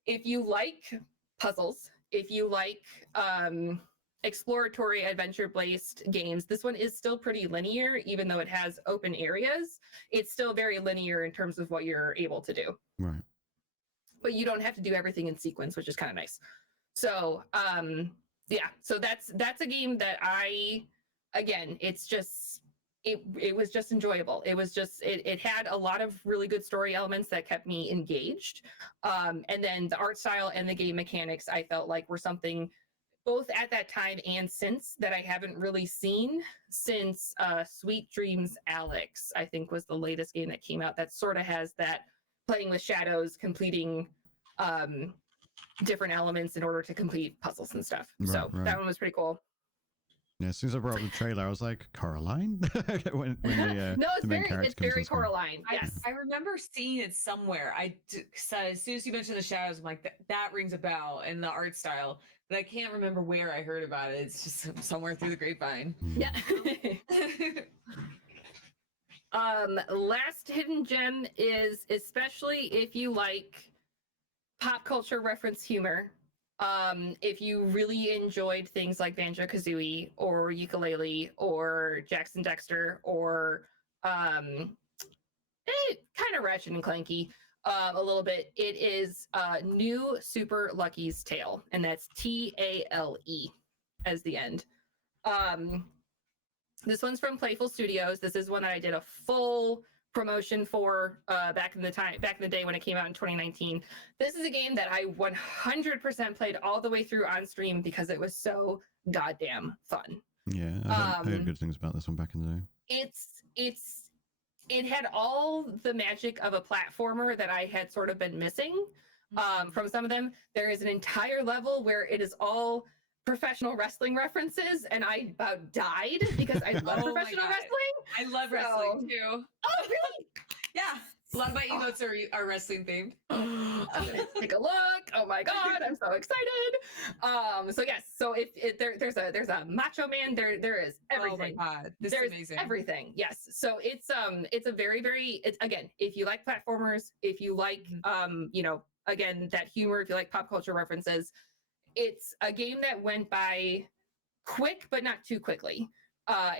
if you like puzzles, if you like exploratory adventure-based games, this one is still pretty linear. Even though it has open areas, it's still very linear in terms of what you're able to do. Right. But you don't have to do everything in sequence, which is kind of nice. So so that's a game that it was just enjoyable. It was just it had a lot of really good story elements that kept me engaged, and then the art style and the game mechanics I felt like were something both at that time and since that I haven't really seen since Sweet Dreams Alex, I think, was the latest game that came out that sort of has that playing with shadows, completing different elements in order to complete puzzles and stuff. That one was pretty cool. Yeah, as soon as I brought up the trailer, I was like, Coraline? No, it's very Coraline. Yes. I remember seeing it somewhere. As soon as you mentioned the shadows, I'm like, that rings a bell, and the art style. But I can't remember where I heard about it. It's just somewhere through the grapevine. Yeah. Last hidden gem is, especially if you like pop culture reference humor, If you really enjoyed things like Banjo-Kazooie or Ukulele or Jackson Dexter or kind of Ratchet and Clanky a little bit, it is New Super Lucky's Tale, and that's Tale as the end. This one's from Playful Studios. This is one that I did a full promotion for back in the day when it came out in 2019. This is a game that I 100% played all the way through on stream because it was so goddamn fun. Yeah, I heard good things about this one back in the day. It had all the magic of a platformer that I had sort of been missing from some of them. There is an entire level where it is all professional wrestling references, and I about died because I love professional wrestling. I love wrestling too. Oh, really? Yeah. A lot of my emotes are wrestling themed. I'm gonna take a look. Oh my god, I'm so excited. So yes, so if there's a macho man, there is everything. Oh my god, this is amazing. Everything. Yes. So it's a very again, if you like platformers, if you like again that humor, if you like pop culture references, it's a game that went by quick but not too quickly.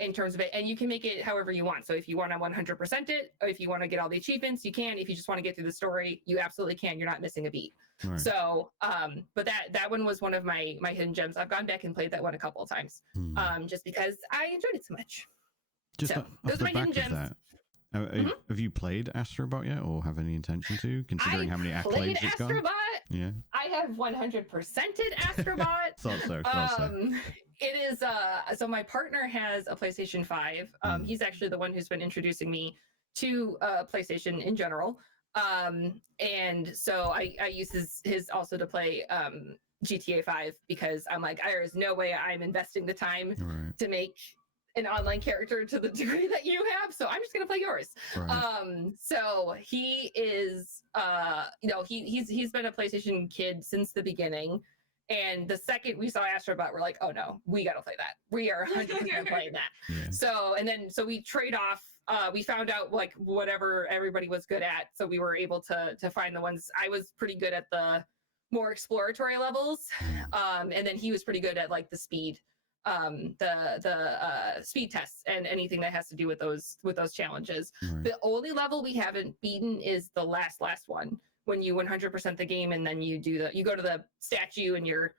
In terms of it, and you can make it however you want. So if you want to 100% it, or if you want to get all the achievements, you can. If you just want to get through the story, you absolutely can. You're not missing a beat. Right. So, but that one was one of my hidden gems. I've gone back and played that one a couple of times, just because I enjoyed it so much. Just so those are my hidden gems. Have you played Astrobot yet, or have any intention to? Considering how many accolades it's got. Yeah, I have 100%ed Astrobot. Thought so. It is so my partner has a PlayStation 5. He's actually the one who's been introducing me to PlayStation in general. And so I use his also to play GTA 5 because I'm like, there is no way I'm investing the time to make an online character to the degree that you have, so I'm just gonna play yours. So he is he's been a PlayStation kid since the beginning. And the second we saw Astrobot, we're like, oh no, we got to play that. We are 100% playing that. Yeah. So we trade off. We found out like whatever everybody was good at. So we were able to find the ones. I was pretty good at the more exploratory levels. And then he was pretty good at like the speed, the speed tests and anything that has to do with those challenges. Right. The only level we haven't beaten is the last one. When you 100% the game and then you go to the statue and you're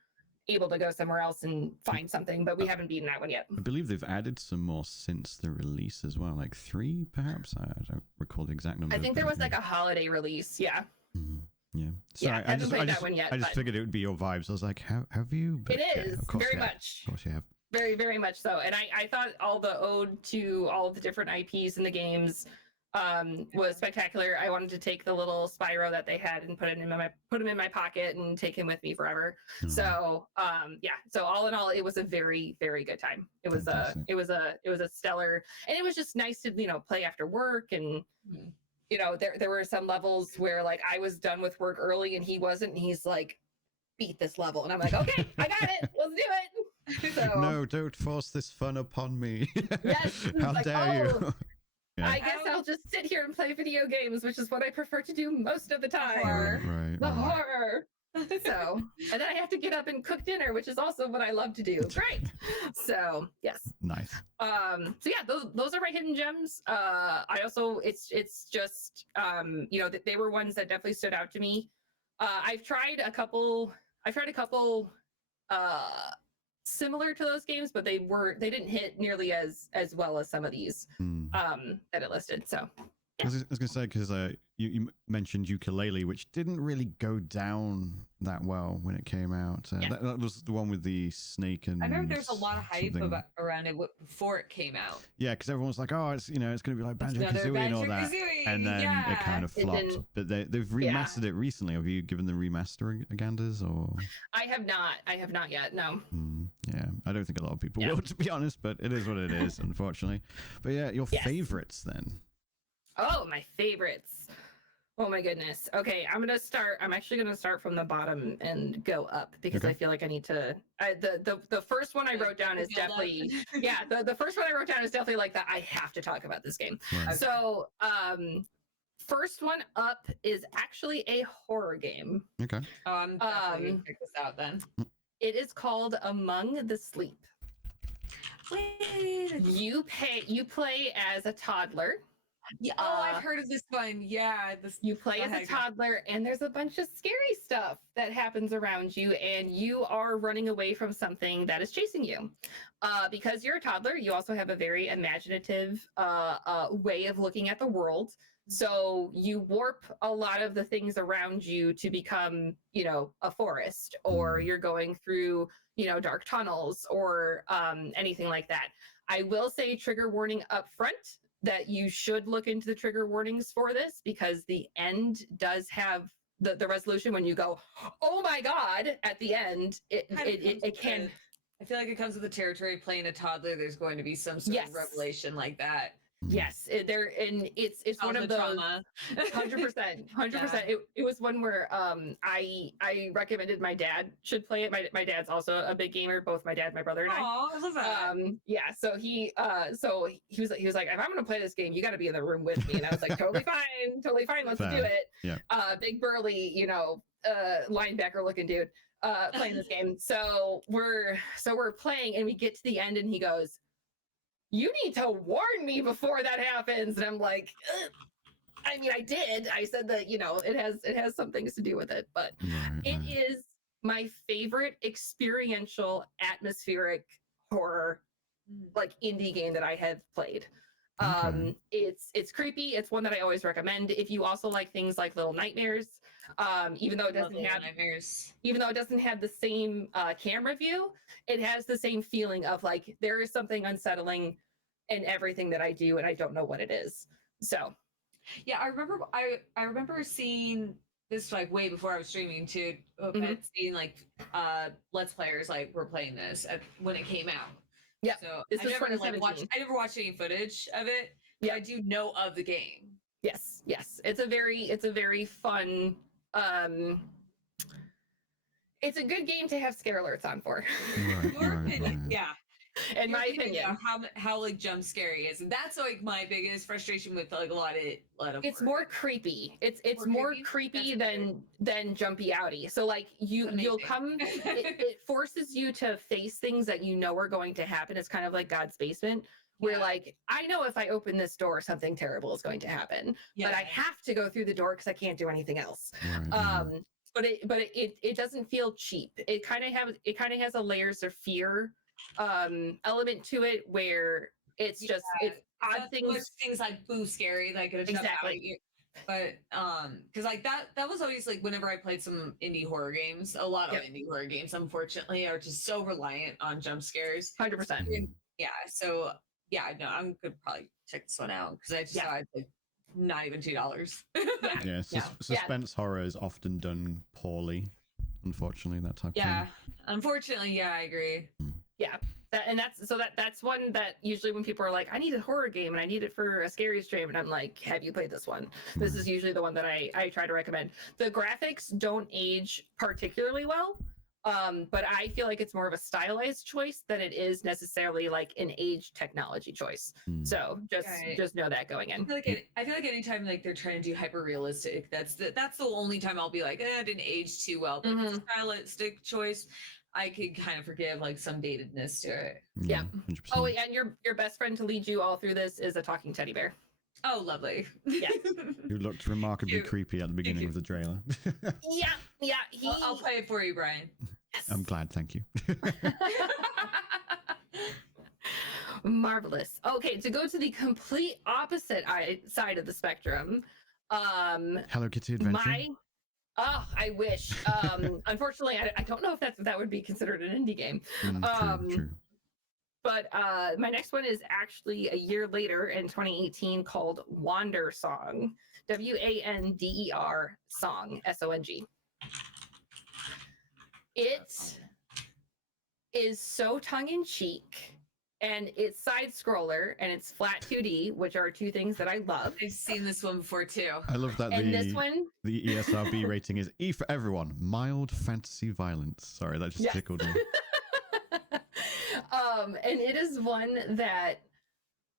able to go somewhere else and find something, but we haven't beaten that one yet. I believe they've added some more since the release as well, like 3 perhaps. I don't recall the exact number. I think there was like a holiday release. Yeah. Mm-hmm. Yeah. So I haven't played that one yet. I just figured it would be your vibes. I was like, have you? But it is very much. Of course you have. Very, very much so. And I thought all the ode to all of the different IPs in the games was spectacular. I wanted to take the little Spyro that they had and put him in my pocket and take him with me forever. So so all in all, it was a very, very good time. It was a stellar, and it was just nice to play after work. And there were some levels where like I was done with work early and he wasn't, and he's like, beat this level, and I'm like, okay, I got it, let's do it. So, no, don't force this fun upon me. Yes. How dare you. Yeah. I guess I'll just sit here and play video games, which is what I prefer to do most of the time. Horror. So, and then I have to get up and cook dinner, which is also what I love to do. Great. So, yes. Nice. So yeah, those are my hidden gems. I also, it's just, they were ones that definitely stood out to me. I've tried a couple similar to those games, but they didn't hit nearly as well as some of these that it listed. So yeah. I was gonna say, because you mentioned Ukulele, which didn't really go down that well when it came out. That was the one with the snake and. I remember there's a lot of hype around it before it came out. Yeah, because everyone was like, "Oh, it's gonna be like Banjo-Kazooie and all that," and then it kind of flopped. But they've remastered it recently. Have you given the remaster aganders or? I have not yet. No. Yeah, I don't think a lot of people will, to be honest. But it is what it is, unfortunately. But yeah, your favorites then. Oh, my favorites. Oh my goodness. Okay, I'm actually gonna start from the bottom and go up because I feel like I need to. The first one I wrote down is definitely the first one I wrote down is definitely like that. I have to talk about this game. Right. So First one up is actually a horror game. Okay. Oh, I'm definitely gonna check this out then. It is called Among the Sleep. Wait. You play as a toddler. Yeah, I've heard of this one. Yeah, you play as a toddler, and there's a bunch of scary stuff that happens around you, and you are running away from something that is chasing you. Because you're a toddler, you also have a very imaginative way of looking at the world. So you warp a lot of the things around you to become, a forest, or you're going through, dark tunnels, or anything like that. I will say, trigger warning up front, that you should look into the trigger warnings for this, because the end does have the resolution when you go, oh my god, at the end, it can. I feel like it comes with the territory. Playing a toddler, there's going to be some sort of revelation like that. Yes, it's one of those. 100%. It was one where I recommended my dad should play it. My dad's also a big gamer. Both my dad and my brother and I love that. Yeah. So he was like, if I'm gonna play this game, you got to be in the room with me. And I was like, totally fine, let's do it. Yeah. Big burly, linebacker looking dude playing this game. So we're playing, and we get to the end, and he goes, you need to warn me before that happens. And I'm like, I mean, I did. I said that, it has some things to do with it, but it is my favorite experiential atmospheric horror, like indie game that I have played. It's creepy. It's one that I always recommend. If you also like things like Little Nightmares, even though it doesn't have the same camera view, it has the same feeling of like there is something unsettling in everything that I do, and I don't know what it is. So yeah, I remember seeing this like way before I was streaming too, and seeing like let's players like were playing this when it came out. Yeah, so I never watched any footage of it. Yeah, I do know of the game. Yes, it's a very fun. It's a good game to have scare alerts on for. Right. Yeah. In my opinion, how like jump scary is, and that's like my biggest frustration with like a lot of it's horror. More creepy. It's more creepy than jumpy outy. So like you'll come, it forces you to face things that are going to happen. It's kind of like God's basement, where like I know if I open this door, something terrible is going to happen, but I have to go through the door because I can't do anything else. But it doesn't feel cheap. It kind of has a layers of fear element to it, where it's just it's odd things like boo scary, like exactly. But because like that was always like whenever I played some indie horror games, a lot of indie horror games unfortunately are just so reliant on jump scares. 100%. Yeah, so yeah, no, I'm gonna probably check this one out because I just saw it like not even $2. Suspense horror is often done poorly, unfortunately, that type of thing. Unfortunately, I agree. Yeah, that's one that usually when people are like, I need a horror game and I need it for a scary stream, and I'm like, have you played this one? This is usually the one that I try to recommend. The graphics don't age particularly well, but I feel like it's more of a stylized choice than it is necessarily like an age technology choice. So just know that going in. I feel like anytime like they're trying to do hyper realistic, that's the only time I'll be like, it didn't age too well. But it's a stylistic choice, I could kind of forgive like some datedness to it. Yeah. 100%. Oh, and your best friend to lead you all through this is a talking teddy bear. Oh, lovely. Yeah. Who looked remarkably creepy at the beginning of the trailer. Yeah. I'll play it for you, Brian. Yes. I'm glad, thank you. Marvelous. Okay, to go to the complete opposite side of the spectrum. Hello Kitty Adventure. I wish. Unfortunately, I don't know if that would be considered an indie game. True. But my next one is actually a year later in 2018 called Wander Song. WANDER Song, SONG. It is so tongue-in-cheek, and it's side-scroller, and it's flat 2D, which are two things that I love. I've seen this one before, too. I love that this one, the ESRB rating is E for everyone, mild fantasy violence. Sorry, that just tickled me. And it is one that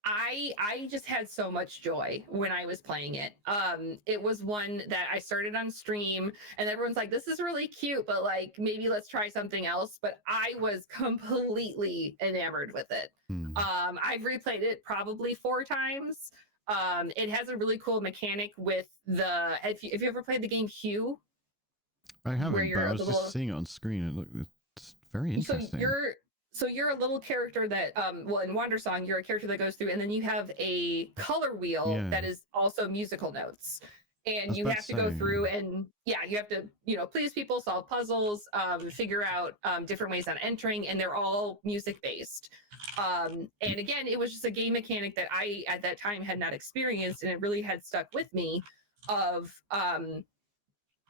I just had so much joy when I was playing it. It was one that I started on stream and everyone's like, this is really cute, but like maybe let's try something else. But I was completely enamored with it. I've replayed it probably 4 times. It has a really cool mechanic with if you ever played the game Hue. I haven't, but I was just seeing it on screen. It's very interesting. So you're a little character that, well, in Wandersong, you're a character that goes through, and then you have a color wheel that is also musical notes. And you have to go through and, you have to, please people, solve puzzles, figure out different ways on entering, and they're all music-based. And again, it was just a game mechanic that I, at that time, had not experienced, and it really had stuck with me of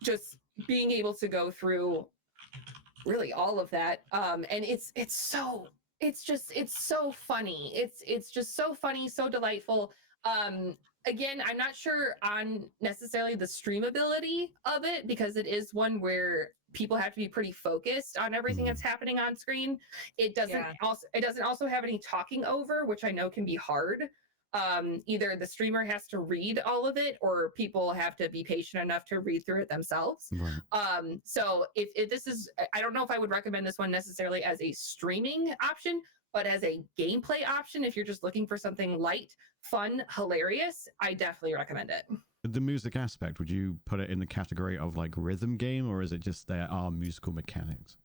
just being able to go through really all of that. And it's so funny. It's just so funny, so delightful. Again, I'm not sure on necessarily the streamability of it, because it is one where people have to be pretty focused on everything that's happening on screen. It doesn't also have any talking over, which I know can be hard. Either the streamer has to read all of it, or people have to be patient enough to read through it themselves. Right. So if this is, I don't know if I would recommend this one necessarily as a streaming option, but as a gameplay option, if you're just looking for something light, fun, hilarious, I definitely recommend it. The music aspect, would you put it in the category of like rhythm game, or is it just there are musical mechanics?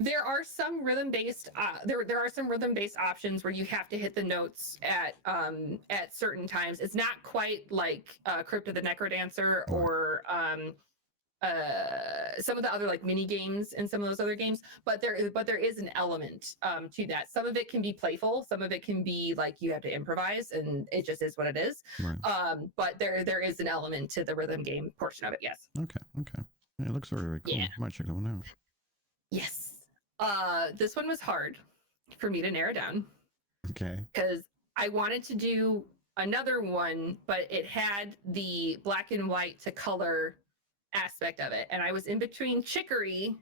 There are some rhythm-based there are some rhythm-based options where you have to hit the notes at certain times. It's not quite like Crypt of the Necrodancer or some of the other like mini games and some of those other games, but there is an element to that. Some of it can be playful, some of it can be like you have to improvise, and it just is what it is. Right. But there is an element to the rhythm game portion of it. Yes. Okay. Yeah, it looks very, very cool. Yeah. Might check that one out. Yes. This one was hard for me to narrow down. Okay. Because I wanted to do another one, but it had the black and white to color aspect of it. And I was in between Chicory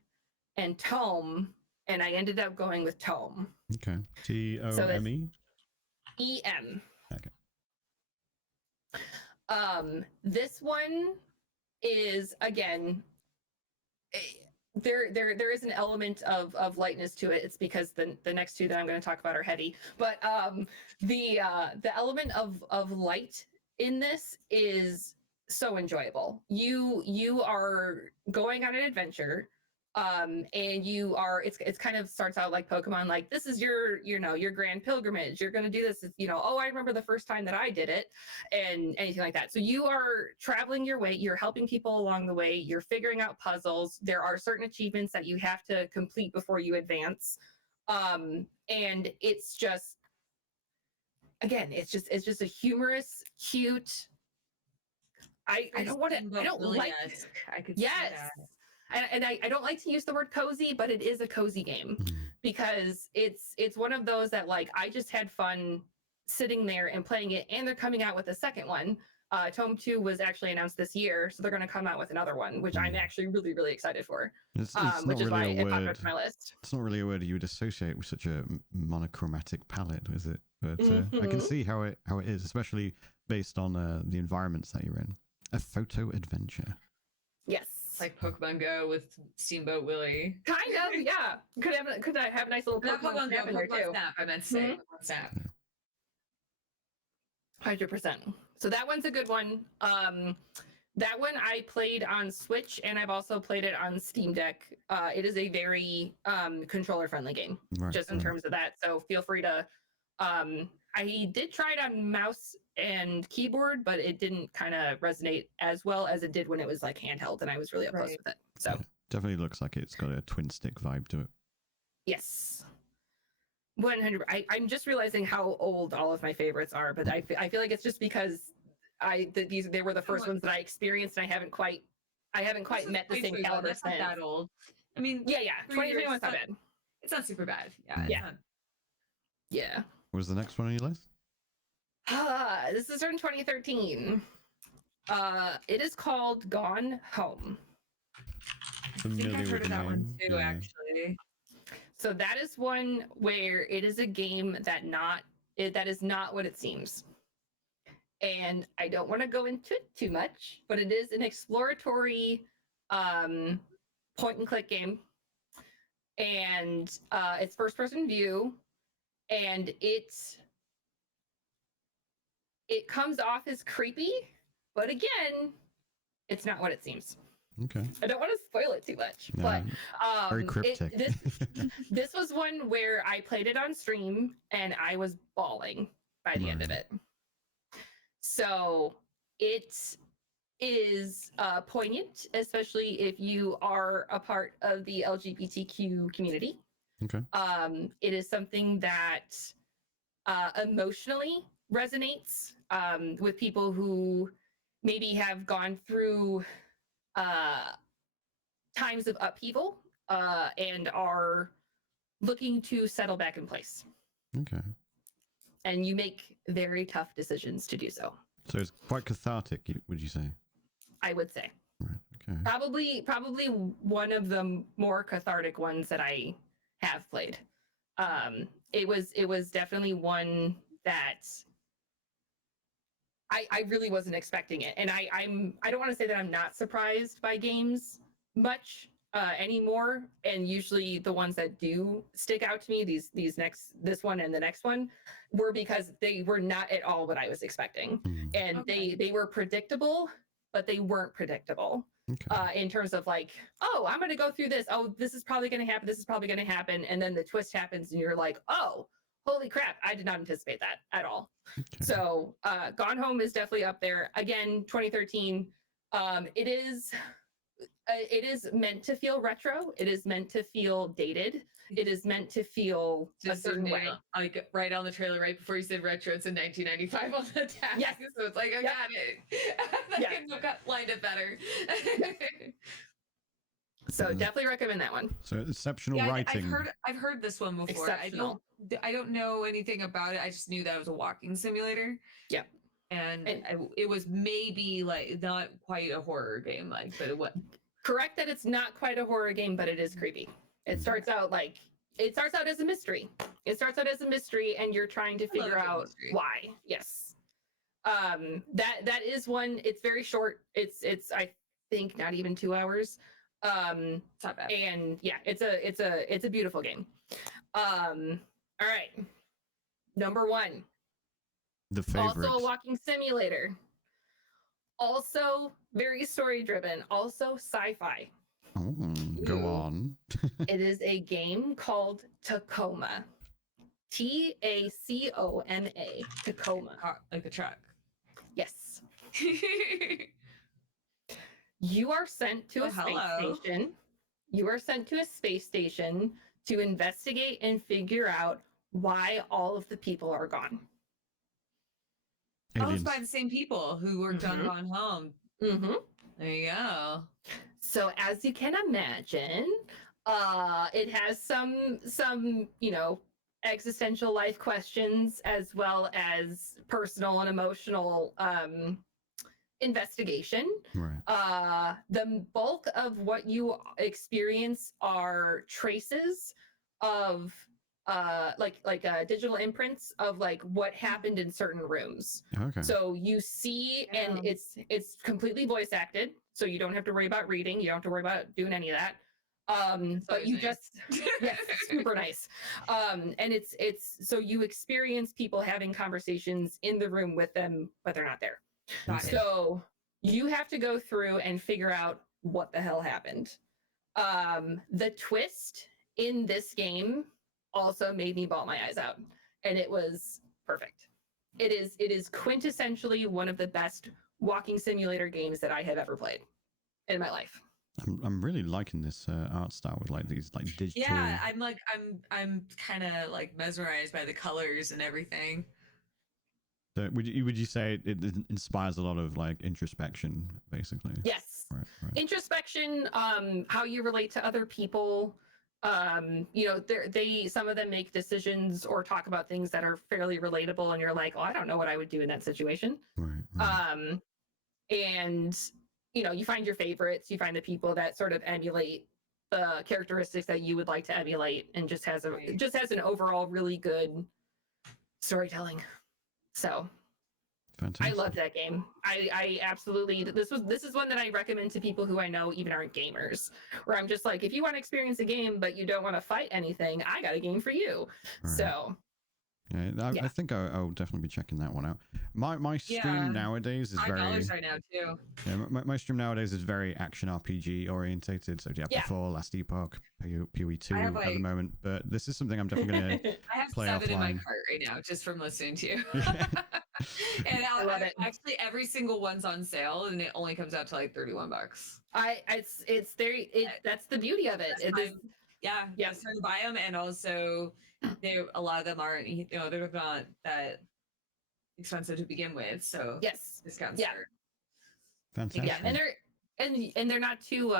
and Tome, and I ended up going with Tome. Okay. Tome? EM. Okay. This one is, again, there is an element of lightness to it. It's because the next two that I'm going to talk about are heavy, but the element of light in this is so enjoyable. You are going on an adventure, and you are, it's kind of starts out like Pokemon, like this is your grand pilgrimage, you're going to do this, oh, I remember the first time that I did it, and anything like that. So you are traveling your way, you're helping people along the way, you're figuring out puzzles, there are certain achievements that you have to complete before you advance, and it's just, again, it's just a humorous, cute, I don't like, I could see that. And I don't like to use the word cozy, but it is a cozy game, because it's one of those that, like, I just had fun sitting there and playing it, and they're coming out with a second one. Tome 2 was actually announced this year, so they're going to come out with another one, which I'm actually really, really excited for, it's which is really why it popped up to my list. It's not really a word you would associate with such a monochromatic palette, is it? But I can see how it is, especially based on the environments that you're in. A photo adventure. Yes. Like Pokemon Go with Steamboat Willie. Kind of, yeah. Could I have a nice little Pokemon Snap in there too? Snap, I meant to say Pokemon Snap. 100%. So that one's a good one. That one I played on Switch, and I've also played it on Steam Deck. It is a very controller-friendly game, just in terms of that. So feel free to. I did try it on mouse and keyboard, but it didn't kind of resonate as well as it did when it was like handheld, and I was really up close with it. So yeah, definitely looks like it's got a twin stick vibe to it. Yes. 100. I'm just realizing how old all of my favorites are, but I feel like it's just because they were the first ones that I experienced, and I haven't quite met the same caliber. That's not that old. I mean, yeah. 2021 is not bad. It's not super bad. Yeah. What was the next one on your list? This is from 2013. It is called Gone Home. I think I've heard of that one too, actually. So that is one where it is a game that not That is not what it seems. And I don't want to go into it too much, but it is an exploratory point and click game. And it's first person view, and it comes off as creepy, but again, it's not what it seems. Okay. I don't want to spoil it too much, No, but very cryptic. this was one where I played it on stream and I was bawling by the end of it. So it is poignant, especially if you are a part of the LGBTQ community. Okay. It is something that emotionally resonates with people who maybe have gone through times of upheaval and are looking to settle back in place. Okay. And you make very tough decisions to do so. So it's quite cathartic, would you say? I would say. Right. Okay. Probably one of the more cathartic ones that I have played. It was definitely one that I really wasn't expecting it, and I don't want to say that I'm not surprised by games much anymore. And usually the ones that do stick out to me, this one and the next one, were because they were not at all what I was expecting, and they were predictable, but they weren't predictable. Okay. In terms of like, oh, I'm going to go through this. Oh, this is probably going to happen. This is probably going to happen. And then the twist happens and you're like, oh, holy crap. I did not anticipate that at all. Okay. So Gone Home is definitely up there. Again, 2013. It is meant to feel retro. It is meant to feel dated. It is meant to feel a certain way. Like right on the trailer, right before you said retro, it's in 1995 on the tag. Yes. So it's like, I got it. I couldn't have lined it better. So definitely recommend that one. So exceptional writing. I've heard this one before. Exceptional. I don't know anything about it. I just knew that it was a walking simulator. Yep. And it was maybe like not quite a horror game, like, but it was. Correct that it's not quite a horror game, but it is creepy. It starts out as a mystery. It starts out as a mystery, and you're trying to figure out why. Yes. That is one. It's very short. It's I think not even 2 hours. It's not bad. And yeah, it's a beautiful game. All right. Number 1. The favorite. Also a walking simulator. Also very story driven. Also sci-fi. Oh, go on. It is a game called Tacoma. Tacoma. Tacoma. Like a truck. Yes. You are sent to a space station. You are sent to a space station to investigate and figure out why all of the people are gone. Aliens. Oh, it's by the same people who worked on Gone Home. Mm-hmm. There you go. So as you can imagine, it has some existential life questions as well as personal and emotional investigation. Right. The bulk of what you experience are traces of digital imprints of like what happened in certain rooms. Okay. So you see, and it's completely voice acted, so you don't have to worry about reading. You don't have to worry about doing any of that. But you just yes, super nice. And it's so you experience people having conversations in the room with them, but they're not there. So you have to go through and figure out what the hell happened. The twist in this game also made me bawl my eyes out, and it was perfect. It is quintessentially one of the best walking simulator games that I have ever played in my life. I'm really liking this art style with like these like digital. Yeah, I'm kind of like mesmerized by the colors and everything. So would you say it inspires a lot of like introspection, basically? Yes. Right. Introspection, how you relate to other people. Some of them make decisions or talk about things that are fairly relatable, and you're like, oh, I don't know what I would do in that situation. Right. And you find your favorites, you find the people that sort of emulate the characteristics that you would like to emulate, and just has an overall really good storytelling. So Fantastic. I love that game. I absolutely, this is one that I recommend to people who I know even aren't gamers, where I'm just like, if you want to experience a game but you don't want to fight anything, I got a game for you. Right. So yeah, I think I'll definitely be checking that one out. My stream nowadays is very $5 right now too. Yeah, my stream nowadays is very action RPG orientated. So Diablo 4, Last Epoch, PoE 2 at the moment. But this is something I'm definitely going to I have play 7 offline. in my cart right now just from listening to you. And I love it. Actually, every single one's on sale, and it only comes out to like $31. That's the beauty of it. It's time to buy them, and also a lot of them aren't, they're not that expensive to begin with, so discounts are fantastic. And they're not too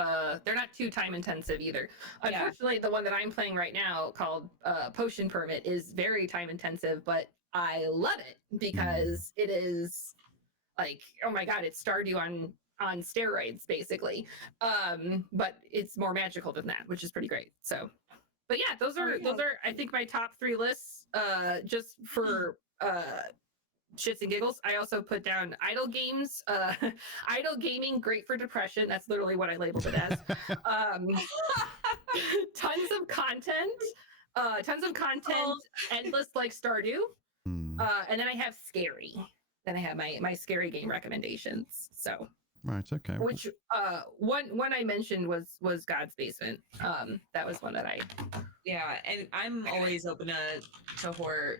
time intensive either. Unfortunately, the one that I'm playing right now called Potion Permit is very time intensive, but I love it because it is like, oh my god, it's Stardew on steroids basically. But it's more magical than that, which is pretty great. So, but yeah, those are I think my top 3 lists. Just for shits and giggles, I also put down idle games. Idle gaming, great for depression. That's literally what I labeled it as. Tons of content, endless like Stardew. And then I have scary. Then I have my scary game recommendations. So right, okay. Which one I mentioned was God's Basement. That was one that I. Yeah, and I'm always open to horror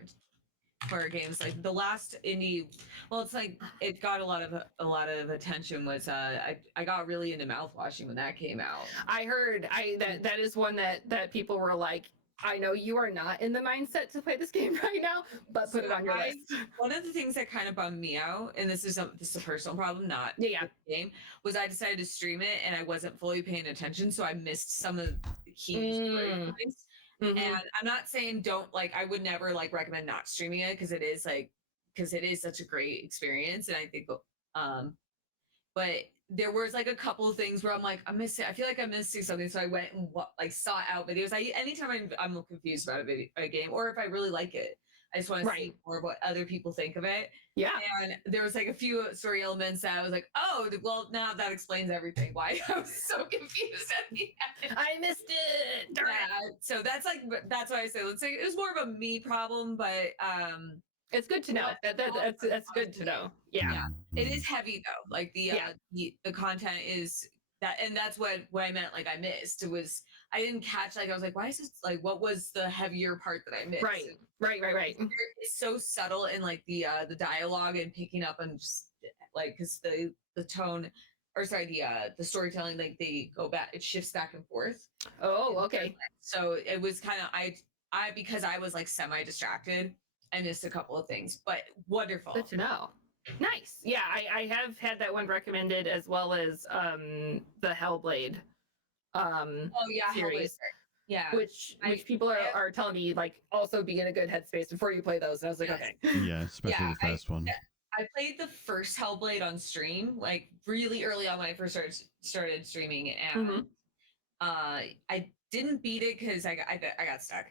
games. Like the last indie, well, it's like it got a lot of attention. Was I got really into mouthwashing when that came out. I heard that is one that people were like, I know you are not in the mindset to play this game right now, but put it on your list. One of the things that kind of bummed me out, and this is a personal problem, not the game, was I decided to stream it and I wasn't fully paying attention, so I missed some of the key story points. And I'm not saying I would never recommend not streaming it because it is such a great experience, and I think but there was a couple of things where I'm like, I feel like I'm missing something. So I went and sought out videos. Anytime I'm confused about a game, or if I really like it, I just want to see more of what other people think of it. Yeah. And there was a few story elements that I was like, oh, well, now that explains everything. Why I was so confused at the end. I missed it. So that's why I say, let's say it was more of a me problem, but it's good to know. That's good to know. Yeah. It is heavy though. The content is that, and that's what I meant. I missed. It was, I didn't catch. I was like, why is this? What was the heavier part that I missed? Right. It's so subtle in the dialogue and picking up on just because the tone, or sorry, the storytelling, they go back. It shifts back and forth. Oh, okay. So it was kind of I because I was semi distracted. I missed a couple of things, but wonderful. Good to know. Nice. Yeah, I have had that one recommended, as well as the Hellblade series. Yeah. Which people are telling me also be in a good headspace before you play those. And I was like, okay. Yeah, especially the first one. I played the first Hellblade on stream, really early on when I first started streaming, and I didn't beat it because I got stuck.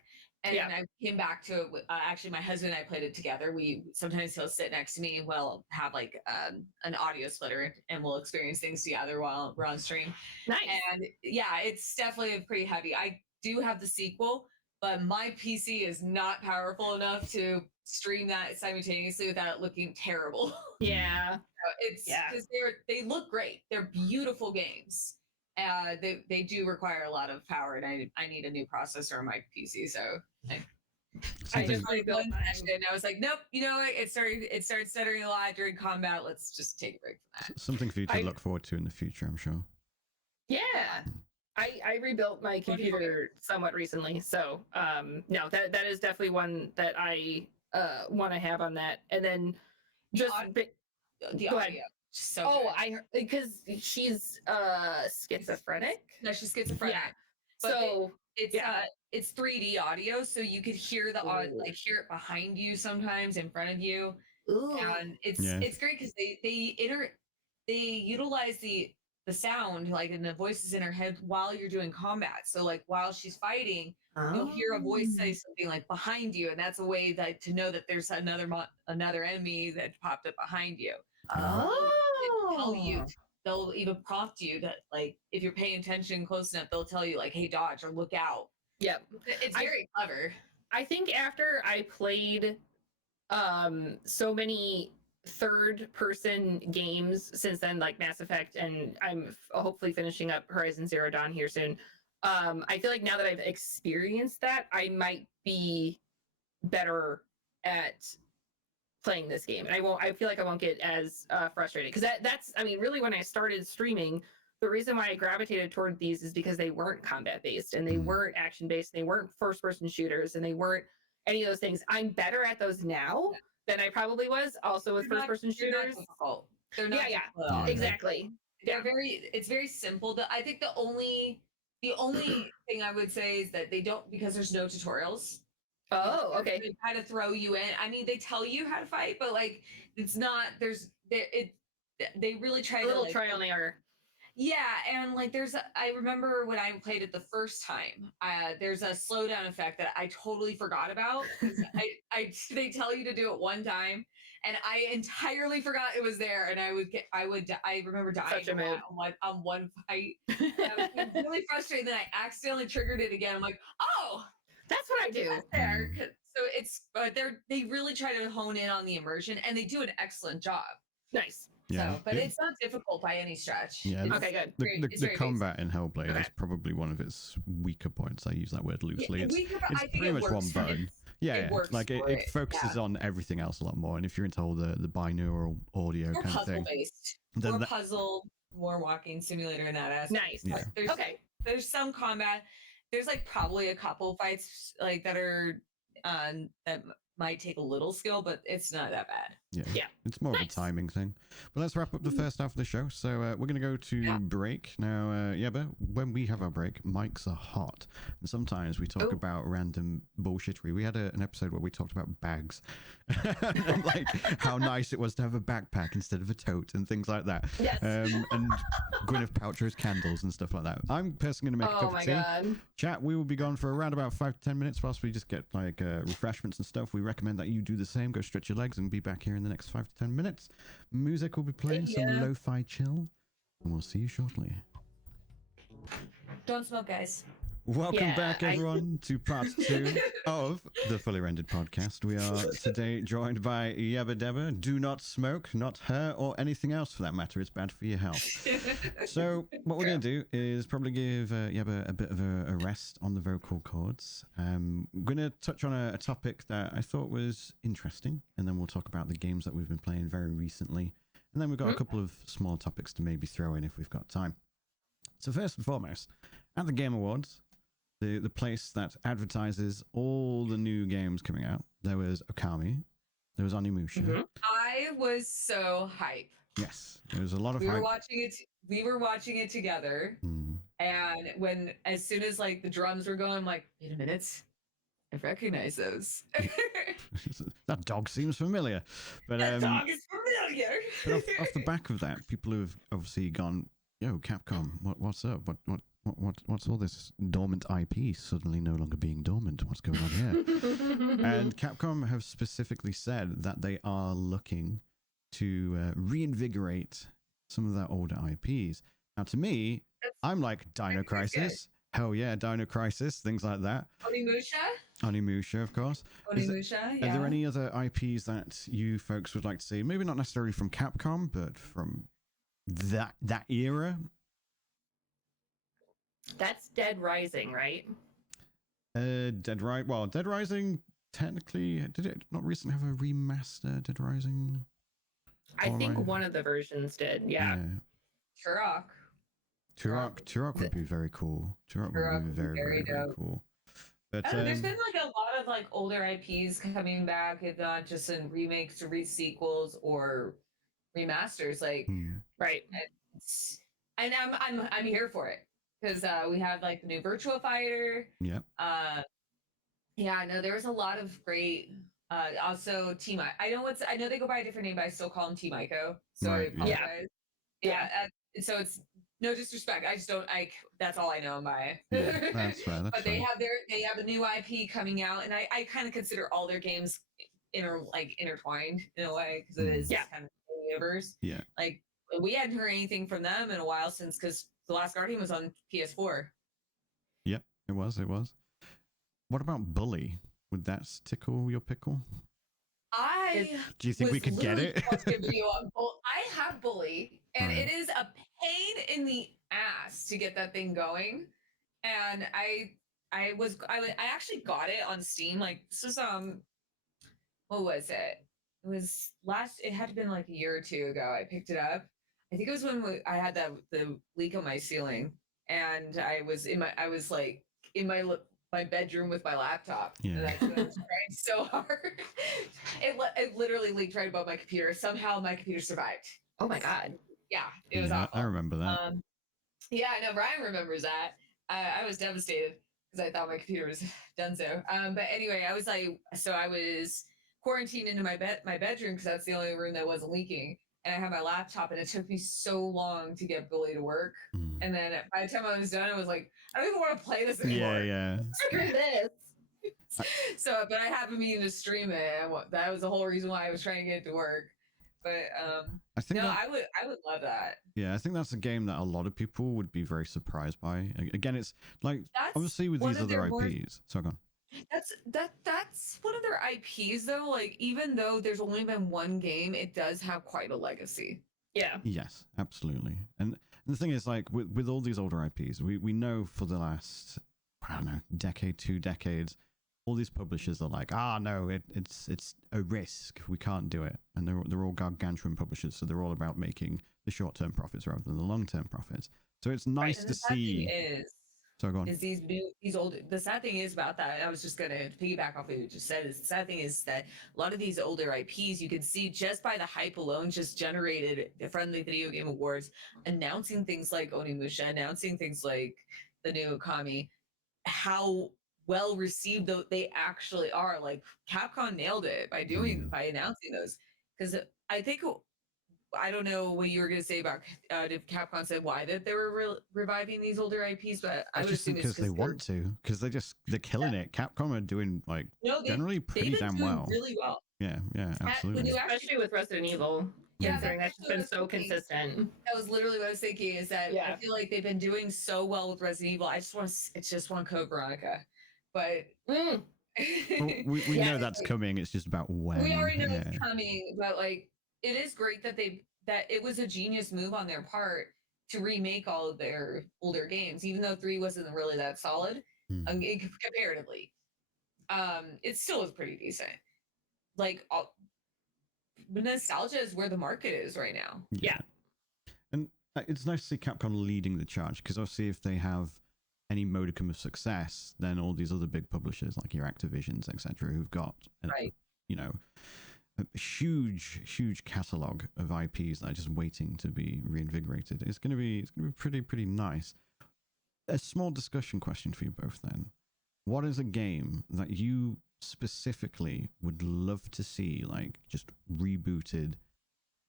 And I came back to it. Actually, my husband and I played it together. Sometimes he'll sit next to me and we'll have an audio splitter, and we'll experience things together while we're on stream. Nice. And it's definitely pretty heavy. I do have the sequel, but my PC is not powerful enough to stream that simultaneously without it looking terrible. Yeah. It's because they look great. They're beautiful games. They do require a lot of power, and I need a new processor on my PC. So I just rebuilt one session, and I was like, nope. You know what? It started stuttering a lot during combat. Let's just take a break from that. Something for you to look forward to in the future, I'm sure. Yeah. I rebuilt my computer somewhat recently, so no, that is definitely one that I want to have on that, and then just the go audio. ahead. So because she's schizophrenic. No, she's schizophrenic. Yeah. So it's 3D audio, so you could hear the hear it behind you sometimes, in front of you. Ooh. And it's great because they utilize the the sound, like, and the voices in her head while you're doing combat. So like while she's fighting, you'll hear a voice say something like behind you, and that's a way that to know that there's another enemy that popped up behind you. They'll tell you, they'll even prompt you that, like, if you're paying attention close enough, they'll tell you like, hey, dodge or look out. Yep. It's very clever. I think after I played so many third person games since then, like Mass Effect, and I'm hopefully finishing up Horizon Zero Dawn here soon. I feel like now that I've experienced that, I might be better at playing this game, and I feel like I won't get as frustrated, because that's I mean, really, when I started streaming, the reason why I gravitated toward these is because they weren't combat based, and they weren't action based, they weren't first person shooters, and they weren't any of those things. I'm better at those now than I probably was also with first person shooters. They're not difficult. They're not difficult. Exactly. It's very simple. I think the only thing I would say is that they don't, because there's no tutorials. Oh, okay. They kind of throw you in. I mean, they tell you how to fight, but like, it's not. They really try a little to, like, trial and error. Yeah, and like I remember when I played it the first time, there's a slowdown effect that I totally forgot about. They tell you to do it one time, and I entirely forgot it was there, and I remember dying on one fight. I was really frustrated that I accidentally triggered it again. I'm like, oh, that's what I do. There, so they really try to hone in on the immersion, and they do an excellent job. Nice. Yeah, so, but it's not difficult by any stretch. Yeah, okay, good. The combat in Hellblade is probably one of its weaker points. I use that word loosely. Yeah, it's pretty much one button. Yeah, it focuses on everything else a lot more. And if you're into all the binaural audio more kind of thing, based, more puzzle, more walking simulator in that aspect. Nice. Yeah. There's some combat. There's like probably a couple fights like that are that might take a little skill, but it's not that bad. Yeah. It's more of a timing thing. But let's wrap up the first half of the show. So we're going to go to break. Now, Yebba, when we have our break, mics are hot. And sometimes we talk about random bullshittery. We had an episode where we talked about bags. And like how nice it was to have a backpack instead of a tote and things like that. Yes. And Gwyneth Paltrow's candles and stuff like that. I'm personally going to make a cup of tea. God. Chat, we will be gone for around about 5 to 10 minutes whilst we just get like refreshments and stuff. We recommend that you do the same. Go stretch your legs and be back here in the next 5 to 10 minutes. Music will be playing, some lo-fi chill, and we'll see you shortly. Don't smoke, guys. Welcome back, everyone, to part 2 of the Fully Rendered podcast. We are today joined by YebbaDebba. Do not smoke, not her or anything else for that matter. It's bad for your health. So what we're going to do is probably give Yebba a bit of a rest on the vocal cords. I'm going to touch on a topic that I thought was interesting, and then we'll talk about the games that we've been playing very recently. And then we've got a couple of small topics to maybe throw in if we've got time. So first and foremost, at the Game Awards, the place that advertises all the new games coming out, there was Okami, there was Onimusha. I was so hype. Yes, there was a lot of hype. We were watching it together, and as soon as like the drums were going, I'm like, wait a minute, I recognize those. That dog seems familiar. But that dog is familiar. But off the back of that, people have obviously gone, yo, Capcom, what's up? What's all this dormant IP suddenly no longer being dormant? What's going on here? And Capcom have specifically said that they are looking to reinvigorate some of their older IPs. Now, to me, I'm like Dino Crisis. Hell yeah, Dino Crisis, things like that. Onimusha, of course. Onimusha, Are there any other IPs that you folks would like to see? Maybe not necessarily from Capcom, but from that era? That's Dead Rising, right? Dead Rising technically, did it not recently have a remaster? Dead Rising. I think one of the versions did. Yeah. Turok would be very cool. Turok would be very, very, very cool. But there's been like a lot of like older IPs coming back, not just in remakes or sequels or remasters. Like, right. And I'm here for it. Because we have like the new Virtua Fighter. Yeah. There was a lot of great. Also, Team I know they go by a different name, but I still call them Team Ico. So I apologize. So it's No disrespect. I just don't like. That's all I know by. Yeah, that's fair. That's But fair. they have a new IP coming out, and I kind of consider all their games intertwined in a way because it is kind of a universe. Yeah. Like we hadn't heard anything from them in a while since because The Last Guardian was on PS4. Yep, it was. It was. What about Bully? Would that tickle your pickle? Do you think we could get it? I have Bully, and Right. it is a pain in the ass to get that thing going. And I actually got it on Steam. Like this is what was it? It was it had to been like a year or two ago. I picked it up. I think it was when I had the leak on my ceiling, and I was in my bedroom with my laptop. Yeah. And I was trying so hard. It literally leaked right above my computer. Somehow my computer survived. Oh my god. Yeah, it was awful. I remember that. Yeah, I know Bryan remembers that. I was devastated because I thought my computer was done so. But anyway, I was quarantined into my bedroom because that's the only room that wasn't leaking. And I had my laptop, and it took me so long to get Bully to work. And then by the time I was done, I was like, I don't even want to play this anymore. Yeah. Screw this. So, but I have been meaning to stream it. And that was the whole reason why I was trying to get it to work. But I think I would love that. Yeah, I think that's a game that a lot of people would be very surprised by. Again, it's like obviously with these other IPs. So go on. That's one of their IPs though. Like even though there's only been one game, it does have quite a legacy. Yeah. Yes, absolutely. And the thing is, like with all these older IPs, we know for the last, I don't know, decade, 2 decades, all these publishers are like, no, it's a risk. We can't do it. And they're all gargantuan publishers, so they're all about making the short-term profits rather than the long-term profits. So it's nice to see. So go on. Is these old? The sad thing is about that. I was just gonna piggyback off what you just said. Is the sad thing is that a lot of these older IPs, you can see just by the hype alone, just generated the Friendly Video Game Awards, announcing things like Onimusha, announcing things like the new Okami, how well received they actually are. Like Capcom nailed it by announcing those. Because I think I don't know what you were going to say about if Capcom said why that they were reviving these older IPs, but I would just think because they want to, because they're killing it. Capcom are doing generally pretty damn well. Really well. Yeah, absolutely. Especially with Resident Evil. Yeah, that's just been so consistent. That was literally what I was thinking. Is that I feel like they've been doing so well with Resident Evil. It's just one Code Veronica, but. Well, we know that's coming. It's just about when. We already know it's coming, but like it is great that it was a genius move on their part to remake all of their older games, even though 3 wasn't really that solid comparatively. It still was pretty decent. Like nostalgia is where the market is right now. Yeah. And it's nice to see Capcom leading the charge, because obviously if they have any modicum of success, then all these other big publishers like your Activisions, etc., who've got a huge catalog of IPs that are just waiting to be reinvigorated. It's going to be pretty nice. A small discussion question for you both then. What is a game that you specifically would love to see like just rebooted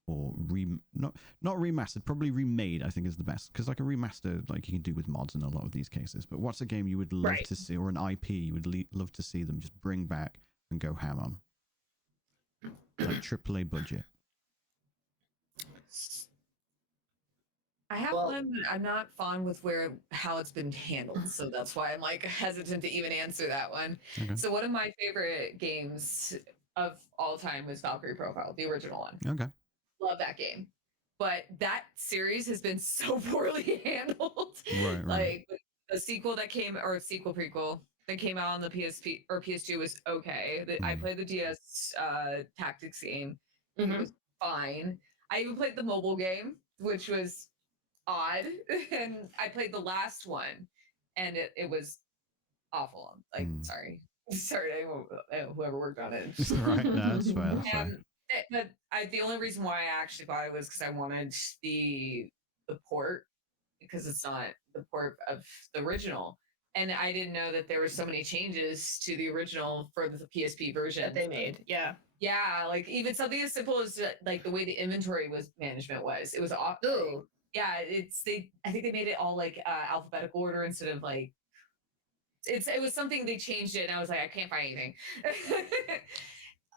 or not remastered, probably remade, I think is the best, because like a remaster, like you can do with mods in a lot of these cases. But what's a game you would love to see, or an IP you would love to see them just bring back and go ham on? Like AAA budget. I have one. I'm not fond with how it's been handled, so that's why I'm like hesitant to even answer that one. Okay. So one of my favorite games of all time was Valkyrie Profile, the original one. Okay. Love that game, but that series has been so poorly handled. Right. Like the sequel prequel that came out on the PSP or PS2 was okay. I played the DS tactics game. It was fine. I even played the mobile game, which was odd. And I played the last one, and it was awful. Like, sorry, whoever worked on it. Right, no, that's fine. But the only reason why I actually bought it was because I wanted the port, because it's not the port of the original. And I didn't know that there were so many changes to the original for the PSP version that they made. Yeah. Yeah, like even something as simple as like the way the inventory management was. It was awful. yeah, I think they made it all like alphabetical order instead of like it was something they changed it and I was like, I can't find anything.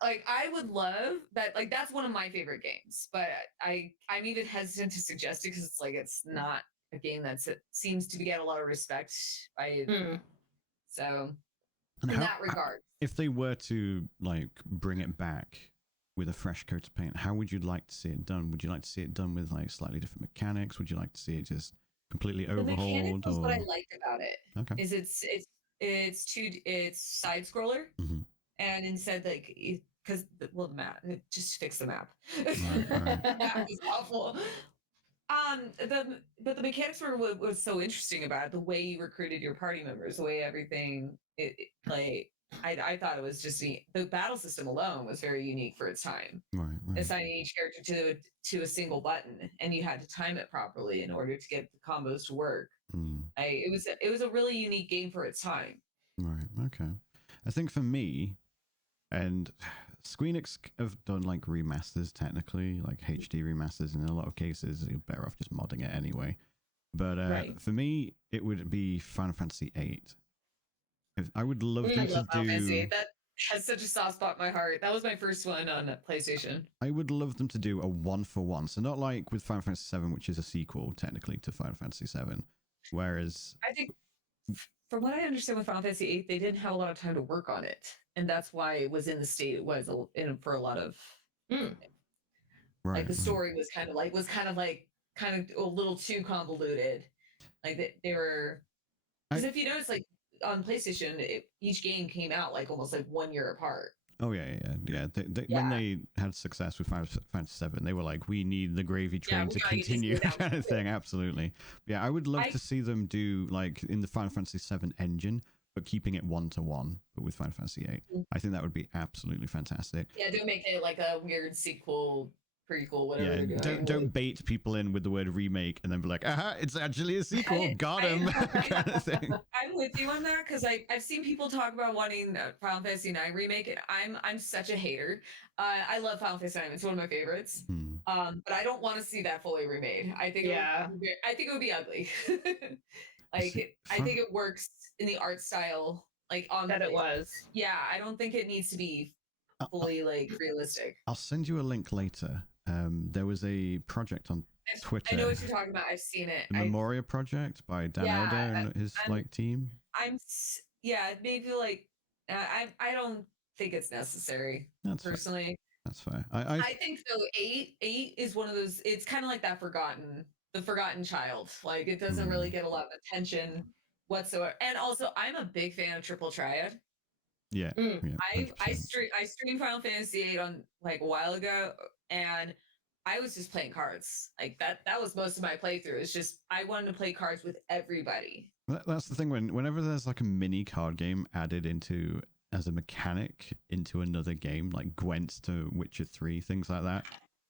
Like I would love that, like that's one of my favorite games, but I'm even hesitant to suggest it because it's like it's not a game that seems to get a lot of respect by so And in that regard. If they were to like bring it back with a fresh coat of paint, how would you like to see it done? Would you like to see it done with like slightly different mechanics? Would you like to see it just completely overhauled? The mechanics was what I liked about it. Okay. Is it's side scroller, and instead like because the map just fix the map. Right. That was awful. But the mechanics were what was so interesting about it, the way you recruited your party members, the way everything like I thought it was just the battle system alone was very unique for its time. Right. Assigning each character to a single button, and you had to time it properly in order to get the combos to work. It was a really unique game for its time. Right. Okay. I think for me, and Squeenix have done like remasters, technically like HD remasters, and in a lot of cases you're better off just modding it anyway. But for me, it would be Final Fantasy VIII. I would love them to do. That has such a soft spot in my heart. That was my first one on PlayStation. I would love them to do a 1-for-1, so not like with Final Fantasy VII, which is a sequel technically to Final Fantasy VII. Whereas I think, from what I understand with Final Fantasy VIII, they didn't have a lot of time to work on it, and that's why it was in the state it was in for a lot of. Like the story was kind of a little too convoluted. Like they were, because if you notice, like on PlayStation, each game came out like almost like 1 year apart. Oh yeah. When they had success with Final Fantasy VII, they were like, "We need the gravy train to continue," kind of thing. Absolutely. Yeah, I would love to see them do like in the Final Fantasy VII engine, but keeping it 1-to-1, but with Final Fantasy VIII. I think that would be absolutely fantastic. Yeah, don't make it like a weird sequel, prequel, whatever. Yeah, don't bait people in with the word remake and then be like, aha, it's actually a sequel. Got him. Kind of thing. I'm with you on that because I've seen people talk about wanting Final Fantasy IX remake, and I'm such a hater. I love Final Fantasy IX; it's one of my favorites. But I don't want to see that fully remade. I think it would be ugly. I think it works in the art style, like on that it was. Yeah, I don't think it needs to be fully like realistic. I'll send you a link later. There was a project on Twitter. I know what you're talking about. I've seen it. The Memoria project by Dan Elder and his team. Maybe like I don't think it's necessary. That's personally. That's fair. I think so. Eight is one of those. It's kind of like that the forgotten child. Like it doesn't really get a lot of attention whatsoever. And also, I'm a big fan of Triple Triad. Yeah. I streamed Final Fantasy VIII on like a while ago, and I was just playing cards. Like that was most of my playthrough. It's just I wanted to play cards with everybody. That's the thing, whenever there's like a mini card game added into as a mechanic into another game, like Gwent to Witcher 3, things like that.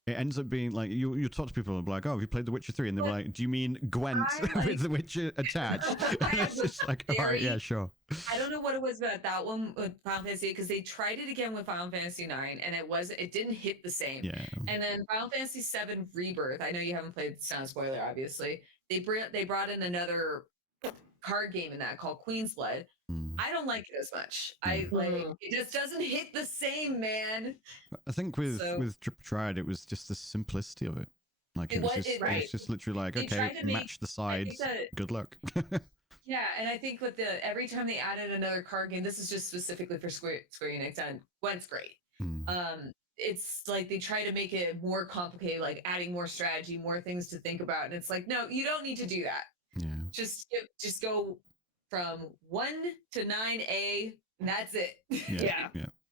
It ends up being like you talk to people and be like, "Oh, have you played The Witcher 3?" And they're like, "Do you mean Gwent with The Witcher attached?" And it's just like, all right, yeah, sure. I don't know what it was about that one with Final Fantasy because they tried it again with Final Fantasy IX and it didn't hit the same. Yeah. And then Final Fantasy VII Rebirth. I know you haven't played. It's not a spoiler, obviously. They brought in another card game in that called Queen's Blood. I don't like it as much. It just doesn't hit the same, man. I think with Triple Triad, it was just the simplicity of it. Like it was just literally like, okay, match the sides. Good luck. Yeah, and I think with every time they added another card game, this is just specifically for Square Enix, and Gwent's great. It's like they try to make it more complicated, like adding more strategy, more things to think about, and it's like, no, you don't need to do that. Yeah. Just go from 1 to 9A, and that's it. Yeah.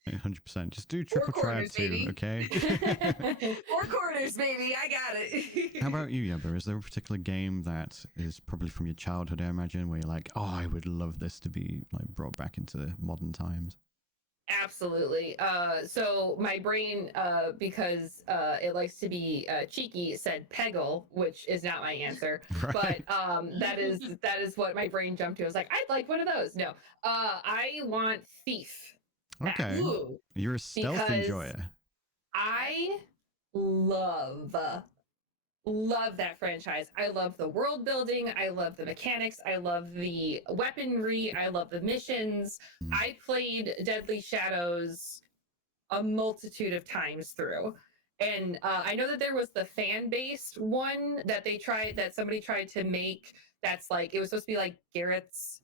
100%. Just do Triple Triad too, okay? 4 quarters, baby. I got it. How about you, Yebba? Is there a particular game that is probably from your childhood, I imagine, where you're like, oh, I would love this to be like brought back into modern times? Absolutely. So my brain, because it likes to be cheeky, said Peggle, which is not my answer. Right. But that is what my brain jumped to. I was like, I'd like one of those. No, I want Thief. Okay. Ooh, you're a stealth enjoyer. I love love that franchise. I love the world building. I love the mechanics. I love the weaponry. I love the missions. I played Deadly Shadows a multitude of times through. And I know that there was the fan-based one that somebody tried to make that's like, it was supposed to be like Garrett's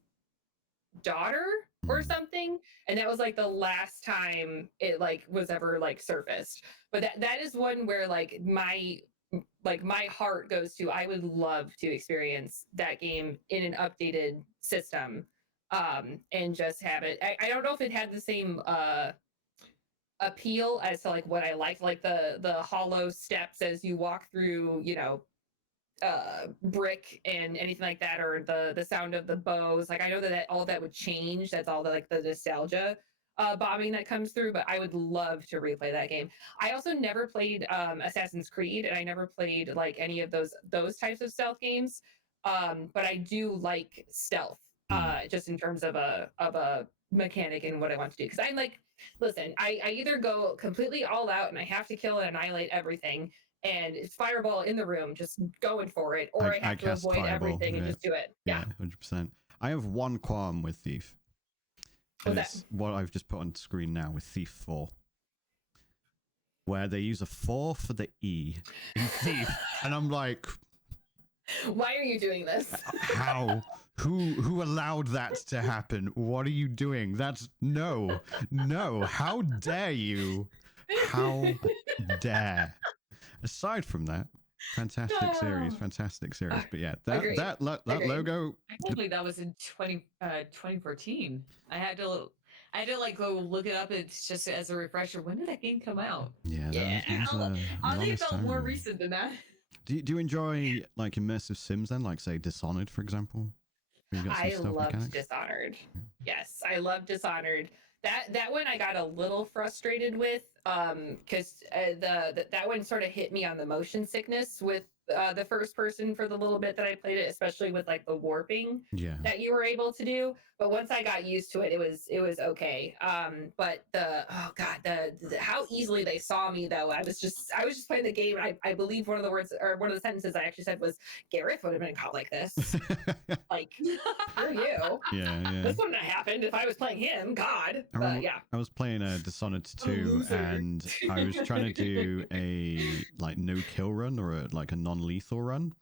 daughter or something, and that was like the last time it like was ever like surfaced. But that is one where like my heart goes to. I would love to experience that game in an updated system, and just have it. I don't know if it had the same appeal as to like what I liked, like the hollow steps as you walk through, brick and anything like that, or the sound of the bows. Like I know that all that would change. That's all the like the nostalgia bombing that comes through, but I would love to replay that game. I also never played Assassin's Creed, and I never played like any of those types of stealth games. But I do like stealth, just in terms of a mechanic and what I want to do. Because I'm like, listen, I either go completely all out and I have to kill and annihilate everything, and it's fireball in the room, just going for it, or I have to avoid everything and just do it. Yeah, 100%. I have one qualm with Thief. And it's what I've just put on screen now with Thief 4, where they use a 4 for the E in Thief, and I'm like, why are you doing this? How? Who allowed that to happen? What are you doing? That's no. How dare you? How dare? Aside from that, fantastic series. But yeah, that logo. I can't believe that was in 2014. I had to like go look it up. It's just as a refresher. When did that game come out? Yeah. I think it felt more recent than that. Do you enjoy like immersive sims then, like say Dishonored, for example? I loved Dishonored. Yes, I love Dishonored. That one I got a little frustrated with, because that one sort of hit me on the motion sickness with the first person for the little bit that I played it, especially with like the warping that you were able to do. But once I got used to it, it was okay. But the how easily they saw me though. I was just playing the game. I believe one of the words or one of the sentences I actually said was, Gareth would have been caught like this. Like, screw you. Yeah. This wouldn't have happened if I was playing him. God. I was playing Dishonored 2, and I was trying to do a like no kill run or a non-lethal run.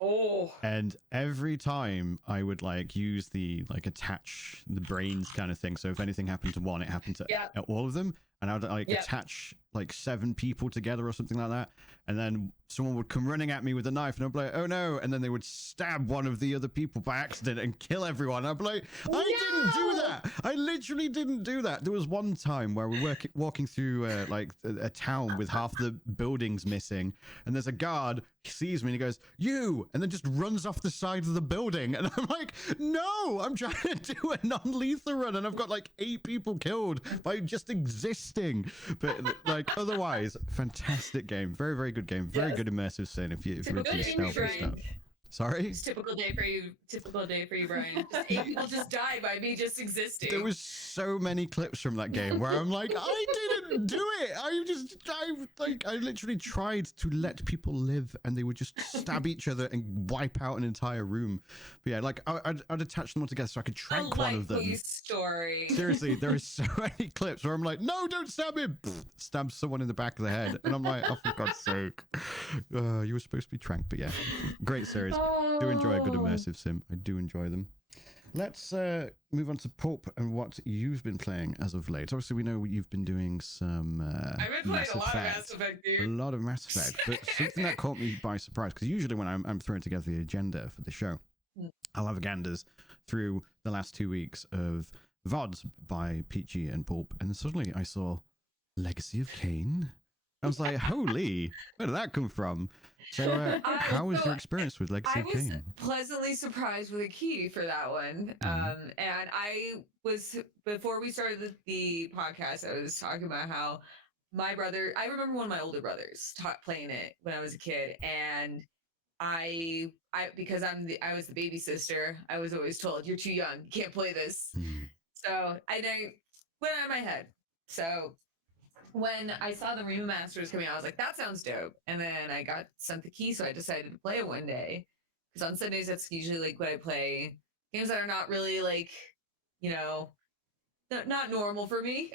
Oh. And every time I would like use the like attach the brains kind of thing. So if anything happened to one, it happened to all of them. And I would like attach like 7 people together or something like that. And then someone would come running at me with a knife, and I'd be like, oh no. And then they would stab one of the other people by accident and kill everyone. I'd be like, I didn't do that. I literally didn't do that. There was one time where we were walking through like a town with half the buildings missing. And there's a guard, he sees me and he goes, you, and then just runs off the side of the building. And I'm like, no, I'm trying to do a non-lethal run. And I've got like 8 people killed by just existing. But like otherwise, fantastic game. Very, very good game. Very good immersive scene if you're into stealth and stuff. Sorry? It's typical day for you, Bryan. Just 8 people just died by me just existing. There was so many clips from that game where I'm like, I didn't do it. I literally tried to let people live, and they would just stab each other and wipe out an entire room. But yeah, like I'd attach them all together so I could trank one of them. Story. Seriously, there are so many clips where I'm like, no, don't stab him. Stab someone in the back of the head, and I'm like, oh, for God's sake. You were supposed to be tranked, but yeah, great series. I do enjoy a good immersive sim. I do enjoy them. Let's move on to Pulp and what you've been playing as of late. Obviously, we know you've been doing some I've been playing a lot of Mass Effect, dude. A lot of Mass Effect, but something that caught me by surprise, because usually when I'm throwing together the agenda for the show, I'll have ganders through the last 2 weeks of VODs by Peachy and Pulp, and suddenly I saw Legacy of Kain. I was like, holy, where did that come from? So how was your experience with Legacy of Kain? I was pleasantly surprised with a key for that one. And I was, before we started the podcast, I was talking about how my brother, I remember one of my older brothers playing it when I was a kid, and I because I was the baby sister, I was always told, you're too young, you can't play this. So I went out of my head. So when I saw the remasters coming out, I was like, that sounds dope. And then I got sent the key, so I decided to play it one day. Because on Sundays, that's usually like what I play. Games that are not really like, you know, not normal for me.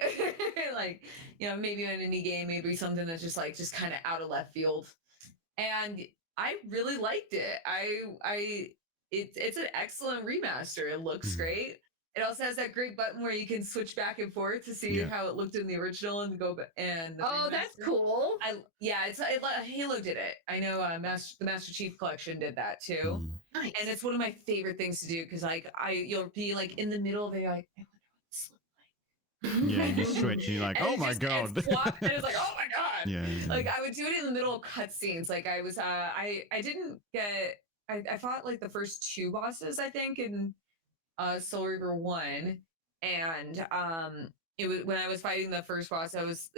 Like, you know, maybe an indie game, maybe something that's just kind of out of left field. And I really liked it. It's an excellent remaster. It looks great. It also has that great button where you can switch back and forth to see how it looked in the original and go back and Oh, that's cool. Halo did it. I know the Master Chief Collection did that too. Nice. And it's one of my favorite things to do because you'll be like in the middle of it, like, I wonder what this looks like. Yeah, you switch and you're like, oh my god. And it's like, oh my god. Yeah. Like I would do it in the middle of cutscenes. Like I was I didn't get I fought like the first 2 bosses, I think, in Soulreaver 1. And it was when I was fighting the first boss,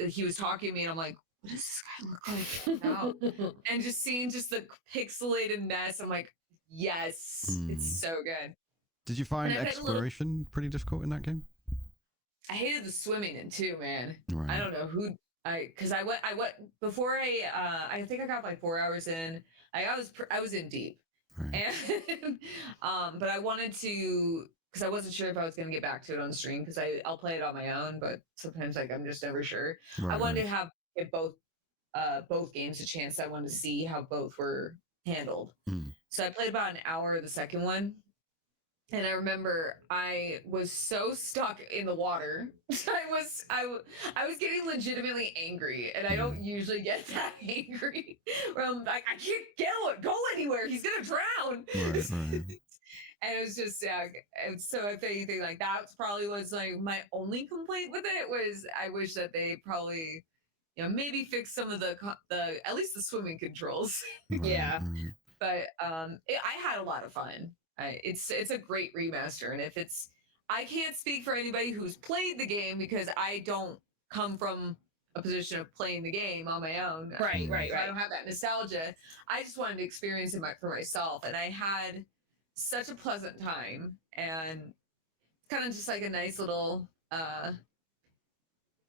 he was talking to me and I'm like, what does this guy look like now? And just seeing just the pixelated mess, I'm like, yes, it's so good. Did you find exploration pretty difficult in that game? I hated the swimming in too, man. Right. I don't know who because I went before I think I got like 4 hours in. I was in deep. Right. And but I wanted to, because I wasn't sure if I was going to get back to it on stream, because I'll play it on my own, but sometimes like I'm just never sure. Right, I wanted to give both games a chance. I wanted to see how both were handled. So I played about an hour of the second one. And I remember I was so stuck in the water. I was getting legitimately angry, and I don't usually get that angry. Where I'm like, I can't go anywhere. He's gonna drown. Right. And it was just and so if anything, like that probably was like my only complaint with it was I wish that they probably, you know, maybe fix some of the at least the swimming controls. Yeah. But I had a lot of fun. It's a great remaster, and I can't speak for anybody who's played the game because I don't come from a position of playing the game on my own. Right. I don't have that nostalgia. I just wanted to experience it for myself, and I had such a pleasant time, and kind of just like a nice little I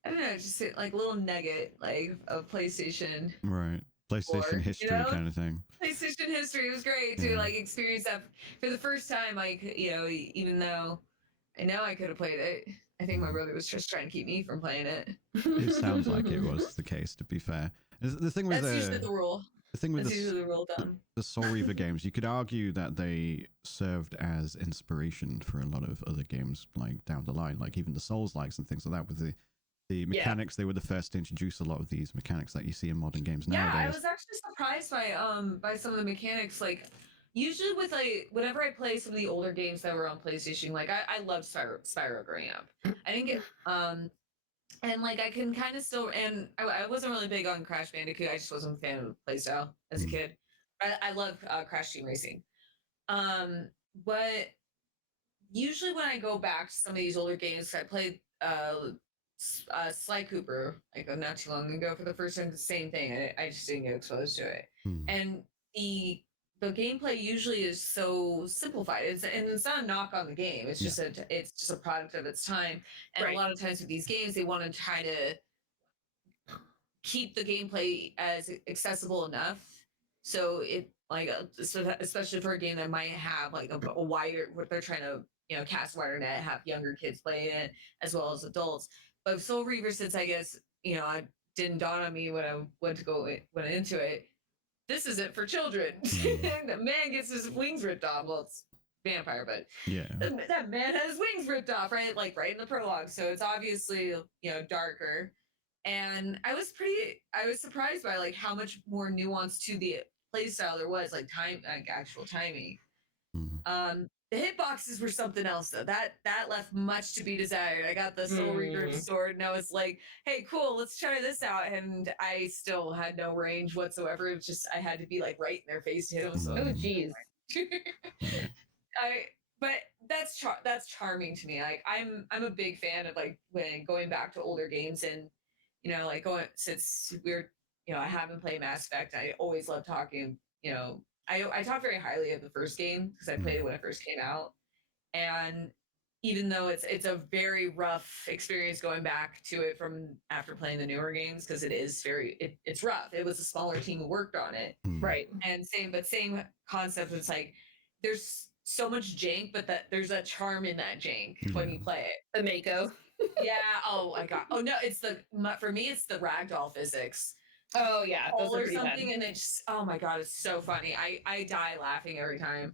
don't know, just like a little nugget like of PlayStation. Right. PlayStation history, you know? Kind of thing. PlayStation history. It was great to like experience that for the first time. Like, you know, even though I know I could have played it, I think my brother was just trying to keep me from playing it. It sounds like it was the case, to be fair. The thing with that's usually the rule. The thing with usually the rule done. The Soulreaver games, you could argue that they served as inspiration for a lot of other games, like down the line, like even the Souls-likes and things like that. With the mechanics, they were the first to introduce a lot of these mechanics that you see in modern games nowadays. Yeah, I was actually surprised by some of the mechanics. Like, usually with like whenever I play some of the older games that were on PlayStation, like I loved Spyro growing up. I didn't get and like I can kind of still, and I wasn't really big on Crash Bandicoot. I just wasn't a fan of the playstyle as a kid. I love Crash Team Racing. But usually when I go back to some of these older games, I played Sly Cooper like not too long ago for the first time. The same thing. I just didn't get exposed to it. And the gameplay usually is so simplified. It's not a knock on the game. It's just it's just a product of its time. And a lot of times with these games, they want to try to keep the gameplay as accessible enough. So it like especially for a game that might have like a wider, what they're trying to, you know, cast wider net, have younger kids playing it as well as adults. But Soulreaver, since I guess, you know, it didn't dawn on me when I went into it, this isn't for children. The man gets his wings ripped off. Well, it's vampire, but that man has his wings ripped off, right? Like right in the prologue. So it's obviously, you know, darker. And I was surprised by like how much more nuance to the playstyle there was, like actual timing. The hitboxes were something else though. That left much to be desired. I got the Soulreaver sword and I was like, hey, cool, let's try this out. And I still had no range whatsoever. It was just I had to be like right in their face to hit them. So oh geez. But that's charming to me. Like I'm a big fan of like when going back to older games and, you know, like since we're, you know, I haven't played Mass Effect. I always love talking, you know, I talk very highly of the first game because I played it when it first came out. And even though it's a very rough experience going back to it from after playing the newer games, because it's rough. It was a smaller team who worked on it, Right. and same concept. It's like there's so much jank, but that there's a charm in that jank when you play it. The Mako. Yeah. Oh my god. Oh no, for me it's the ragdoll physics. Oh yeah, those are Or pretty something, bad. and it's oh my god, it's so funny. I die laughing every time.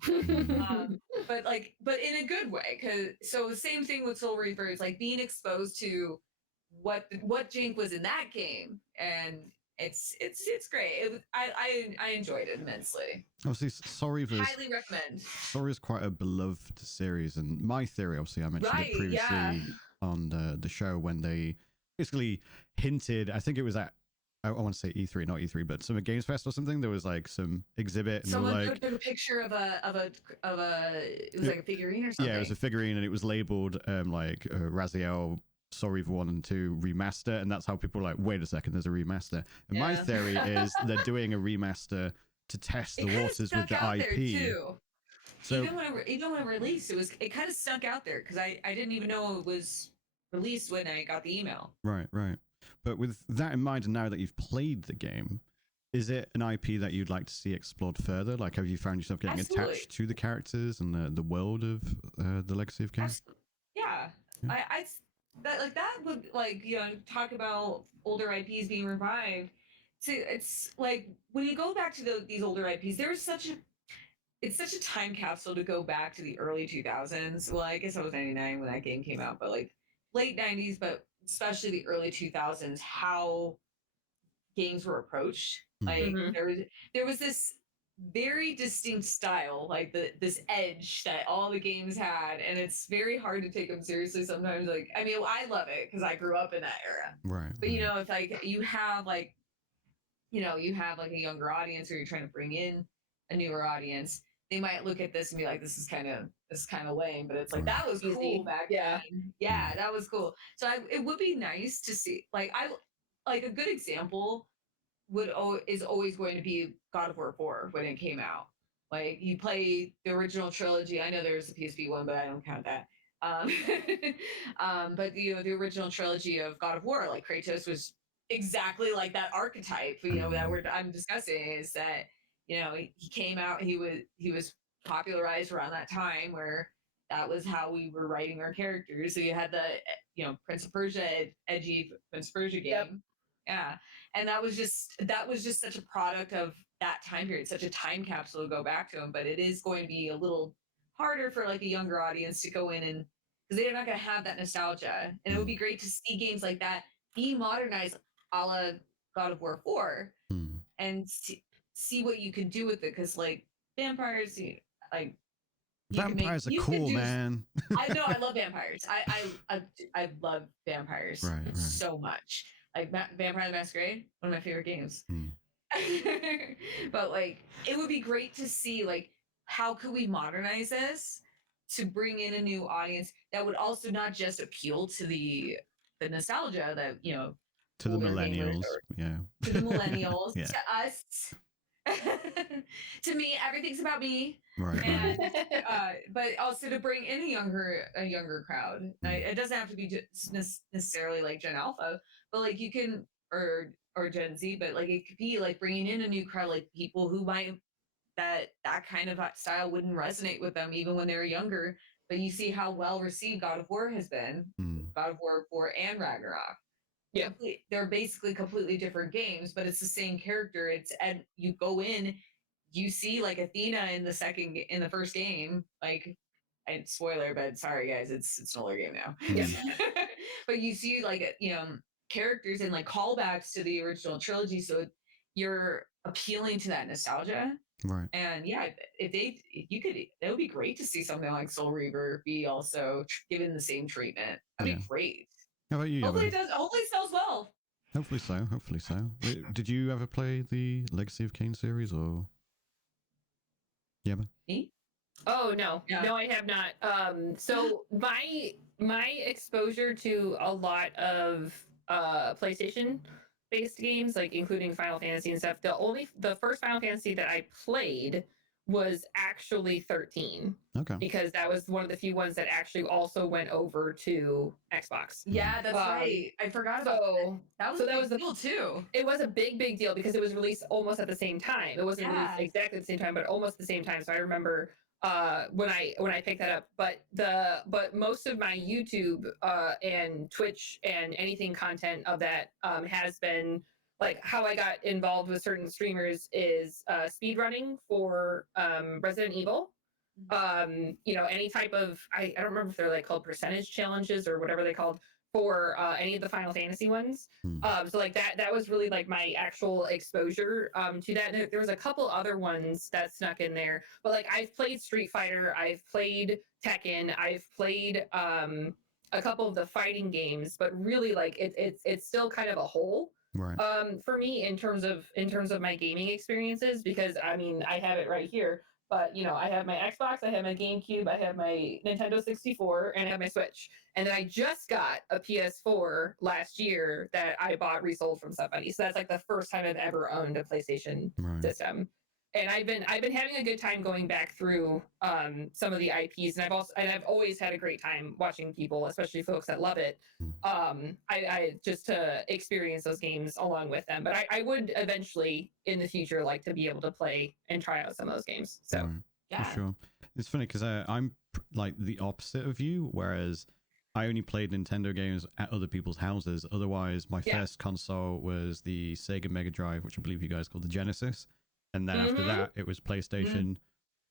But in a good way, so the same thing with Soulreaver is like being exposed to what jank was in that game, and it's great. I enjoyed it immensely. Obviously, Soulreaver's Highly recommend. Soulreaver's quite a beloved series, and my theory, obviously, I mentioned it previously on the show when they basically hinted. I think it was at I want to say E3, not E3, but Summer Games Fest or something. There was like some exhibit, and Someone like took a picture of a it was like a figurine or something. Yeah, it was a figurine, and it was labeled like Raziel Soulreaver 1 and 2 remaster, and that's how people were like, wait a second, there's a remaster. And my theory is they're doing a remaster to test the waters with the IP. So even when it released, it kind of stuck out there because I didn't even know it was released when I got the email. Right. But with that in mind, and now that you've played the game, is it an IP that you'd like to see explored further? Like, have you found yourself getting attached to the characters and the world of the Legacy of Kain? Yeah. That would talk about older IPs being revived. So it's like when you go back to these older IPs, it's such a time capsule to go back to the early 2000s. Well, I guess I was 99 when that game came out, but like late 90s, but especially the early 2000s, how games were approached. Like there was this very distinct style, like this edge that all the games had, and it's very hard to take them seriously sometimes. Like, I mean, I love it because I grew up in that era. Right. But if like you have like a younger audience, or you're trying to bring in a newer audience, they might look at this and be like, this is kind of lame, but it's like that was cool back then. Yeah, that was cool. So it would be nice to see, like a good example is always going to be God of War 4 when it came out. Like, you play the original trilogy. I know there's a PSP one, but I don't count that. But the original trilogy of God of War, like Kratos was exactly like that archetype. That I'm discussing is that he came out. He was popularized around that time where that was how we were writing our characters. So you had the Prince of Persia, edgy Prince of Persia game. Yep. Yeah, and that was just such a product of that time period, such a time capsule to go back to them. But it is going to be a little harder for like a younger audience to go in, and because they're not going to have that nostalgia. And it would be great to see games like that be modernized, a la God of War 4, and see what you can do with it. Because like vampires, like vampires are cool, man. I know, I love vampires. I love vampires so much. Like Vampire the Masquerade, one of my favorite games. But like, it would be great to see like how could we modernize this to bring in a new audience that would also not just appeal to the nostalgia that to the millennials, to the millennials, to us. To me, everything's about me, and but also to bring in a younger crowd. It doesn't have to be just necessarily like Gen Alpha, but like you can or Gen Z, but like it could be like bringing in a new crowd, like people who might that kind of style wouldn't resonate with them even when they were younger. But you see how well received God of War has been, God of War 4 and Ragnarok. Yeah, they're basically completely different games, but it's the same character. And you go in, you see like Athena in the first game, like, and spoiler, but sorry guys, it's an older game now. Yeah. But you see like characters and like callbacks to the original trilogy, so you're appealing to that nostalgia. Right. And yeah, it would be great to see something like Soulreaver be also given the same treatment. That'd be great. How about you? Hopefully it sells well. Hopefully so. Did you ever play the Legacy of Kain series or? Yebba? Me? Oh no, no, I have not. So my exposure to a lot of PlayStation based games, like including Final Fantasy and stuff. The first Final Fantasy that I played was actually 13. Okay. Because that was one of the few ones that actually also went over to Xbox. Yeah, that's right. I forgot about that. That was a big deal too. It was a big deal because it was released almost at the same time. It wasn't released exactly at the same time, but almost the same time. So I remember when I picked that up. But most of my YouTube and Twitch and anything content of that has been like how I got involved with certain streamers is speed running for Resident Evil. Any type of I don't remember if they're like called percentage challenges or whatever they called for any of the Final Fantasy ones. So like that was really like my actual exposure to that. There was a couple other ones that snuck in there, but like I've played Street Fighter, I've played Tekken, I've played a couple of the fighting games, but really like it's still kind of a whole. Right. For me in terms of my gaming experiences, because I mean I have it right here, but I have my Xbox, I have my GameCube, I have my Nintendo 64, and I have my Switch. And then I just got a PS4 last year that I bought resold from somebody. So that's like the first time I've ever owned a PlayStation system. And I've been having a good time going back through some of the IPs, and I've always had a great time watching people, especially folks that love it. I just to experience those games along with them. But I would eventually in the future like to be able to play and try out some of those games. So yeah, for sure. It's funny because I'm like the opposite of you, whereas I only played Nintendo games at other people's houses. Otherwise, my first console was the Sega Mega Drive, which I believe you guys called the Genesis. And then after that, it was PlayStation.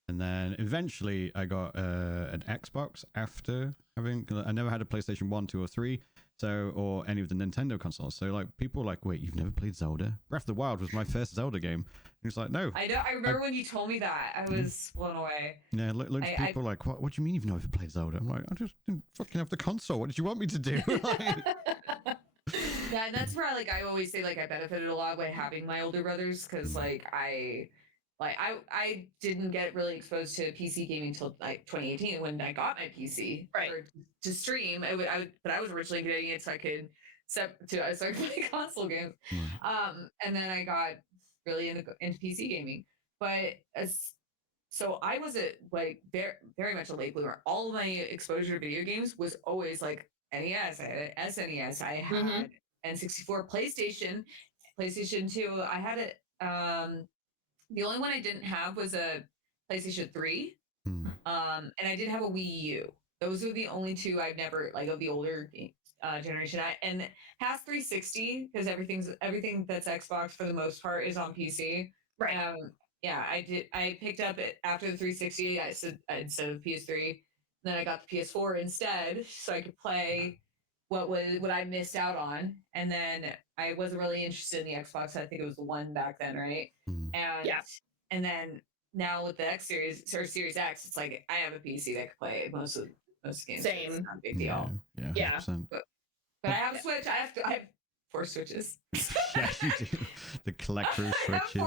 And then eventually I got an Xbox after having... I never had a PlayStation 1, 2, or 3, or any of the Nintendo consoles. So like people were like, wait, you've never played Zelda? Breath of the Wild was my first Zelda game. He was like, no. I know. I remember when you told me that. I was blown away. Yeah, loads of people like, what do you mean you've never played Zelda? I'm like, I just didn't fucking have the console. What did you want me to do? Yeah, and that's where I always say like I benefited a lot by having my older brothers, because I didn't get really exposed to PC gaming until like 2018 when I got my PC to stream. But I was originally getting it so I could play console games. And then I got really into PC gaming. But so I was very, very much a late bloomer. All of my exposure to video games was always like NES, I had SNES, I had N64, PlayStation 2. I had it. The only one I didn't have was a PlayStation 3. And I did have a Wii U. Those are the only two I've never, like, of the older generation. And has 360, because everything that's Xbox for the most part is on PC. Right. Yeah, I picked up it after the 360 instead of PS3. Then I got the PS4 instead, so I could play what I missed out on. And then I wasn't really interested in the Xbox. I think it was the one back then, right? And then now with the X Series or Series X, it's like I have a PC that can play most games. Same. It's not a big deal. Yeah. But I have a Switch. I have 4 Switches. Yeah, you do. The collector's Switches.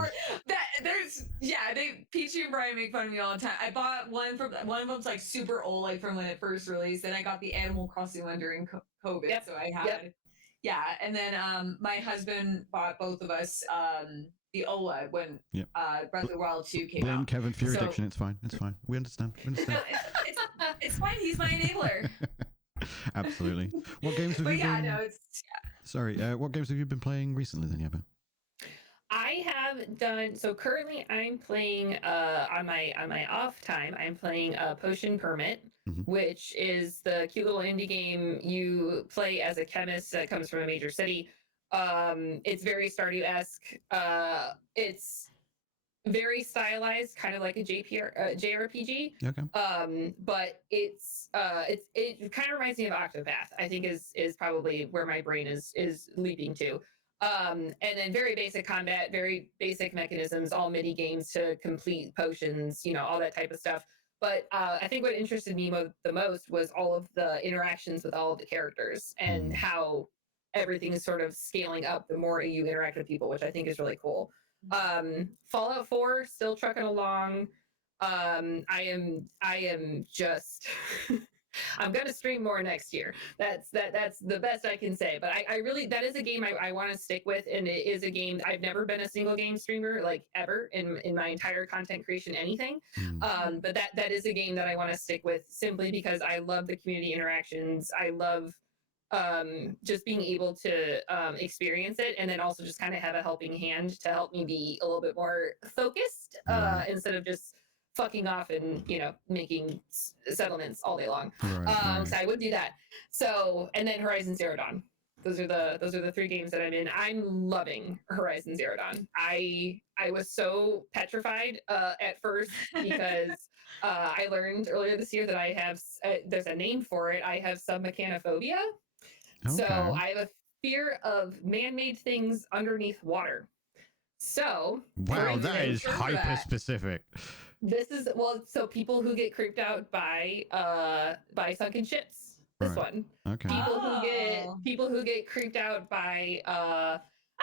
Peachy and Bryan make fun of me all the time. I bought one of them's like super old, like from when it first released. Then I got the Animal Crossing one during COVID. So I had, and then my husband bought both of us the OLED when Breath of the Wild 2 came out. Kevin for your addiction. It's fine. We understand. It's fine. He's my enabler. Absolutely. What games have you been? Sorry, what games have you been playing recently then, Yebba? I have done so. Currently, I'm playing on my off time. I'm playing Potion Permit, which is the cute little indie game you play as a chemist that comes from a major city. It's very Stardew-esque. It's very stylized, kind of like a JRPG. Okay. But it kind of reminds me of Octopath. I think is probably where my brain is leaping to. And then very basic combat, very basic mechanisms, all MIDI games to complete potions, all that type of stuff. But I think what interested me the most was all of the interactions with all of the characters and how everything is sort of scaling up the more you interact with people, which I think is really cool. Fallout 4 still trucking along. I am just I'm gonna stream more next year. That's the best I can say. But I really, that is a game I want to stick with, and it is a game. I've never been a single game streamer like ever in my entire content creation anything. But that is a game that I want to stick with simply because I love the community interactions. I love just being able to experience it, and then also just kind of have a helping hand to help me be a little bit more focused instead of just fucking off and making settlements all day long. So I would do that. So, and then Horizon Zero Dawn. Those are the 3 games that I'm in. I'm loving Horizon Zero Dawn. I was so petrified at first because I learned earlier this year that I have there's a name for it. I have submechanophobia. Okay. So I have a fear of man-made things underneath water. So wow, that is hyper specific. This is so people who get creeped out by sunken ships. This one. Okay. People who get creeped out by I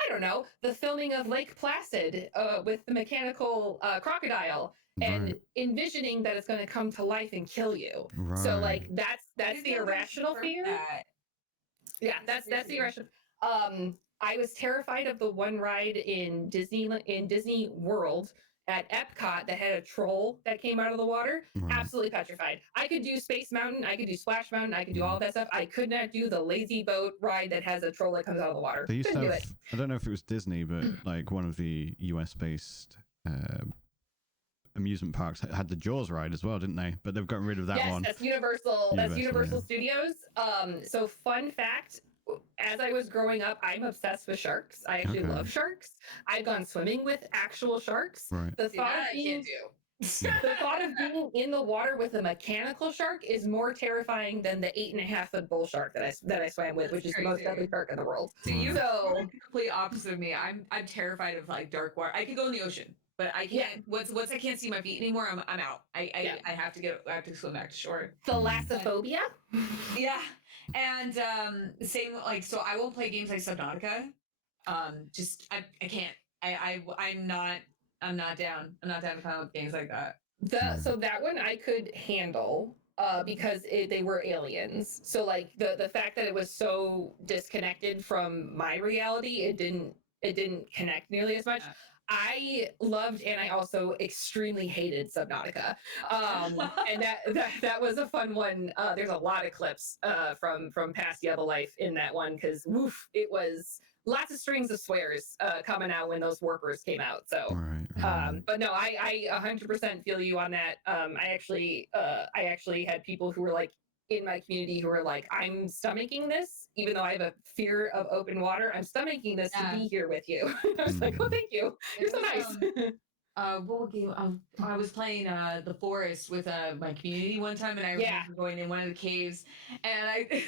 don't know, the filming of Lake Placid with the mechanical crocodile and envisioning that it's going to come to life and kill you. So like that's the irrational fear. Yeah, that's the irrational. I was terrified of the one ride in Disney World at Epcot that had a troll that came out of the water. Absolutely petrified. I could do Space Mountain, I could do Splash Mountain, I could do all of that stuff. I could not do the lazy boat ride that has a troll that comes out of the water. They used to have, I don't know if it was Disney, but like one of the US based amusement parks had the Jaws ride as well, didn't they? But they've gotten rid of that one. Yes, that's Universal. That's Universal Studios. So fun fact, as I was growing up, I'm obsessed with sharks. I actually love sharks. I've gone swimming with actual sharks. The thought of being, the thought of being in the water with a mechanical shark is more terrifying than the 8.5-foot bull shark that I swam with, which is the most deadly shark in the world. So you're the complete opposite of me. I'm terrified of like dark water. I could go in the ocean, but I can't. Once I can't see my feet anymore, I'm out. I have to swim back to shore. Thalassophobia. Yeah. And same like, so I won't play games like Subnautica. Just I can't. I'm not down. I'm not down to play games like that. So that one I could handle because they were aliens. So like the fact that it was so disconnected from my reality, it didn't connect nearly as much. I loved and I also extremely hated Subnautica. And that was a fun one. There's a lot of clips from past Yebba life in that one because it was lots of strings of swears coming out when those warpers came out. So but no, I 100% feel you on that. I actually had people who were like in my community who were like, I'm stomaching this, even though I have a fear of open water. I'm stomaching this to be here with you. I was like, oh, thank you. You're so nice. What game? I was playing The Forest with my community one time, and I remember going in one of the caves, and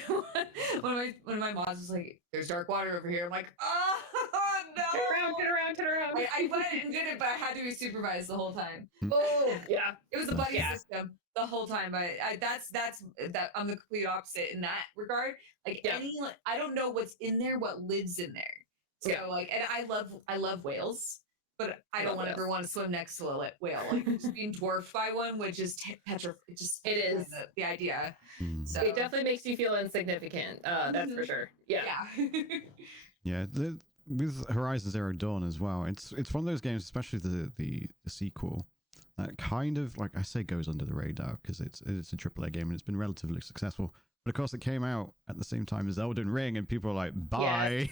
one of my mods was like, "There's dark water over here." I'm like, "Oh no!" Turn around. I went and did it, but I had to be supervised the whole time. Oh yeah, it was a buddy system the whole time. But that's I'm the complete opposite in that regard. Like I don't know what's in there, what lives in there. So and I love whales. But I don't ever want to swim next to a whale. Like just being dwarfed by one, which is petrified. It is the idea. So it definitely makes you feel insignificant. That's for sure. Yeah. Yeah. With Horizon Zero Dawn as well, it's one of those games, especially the sequel, that kind of, like I say, goes under the radar because it's a AAA game and it's been relatively successful. But of course, it came out at the same time as Elden Ring, and people are like, "Bye,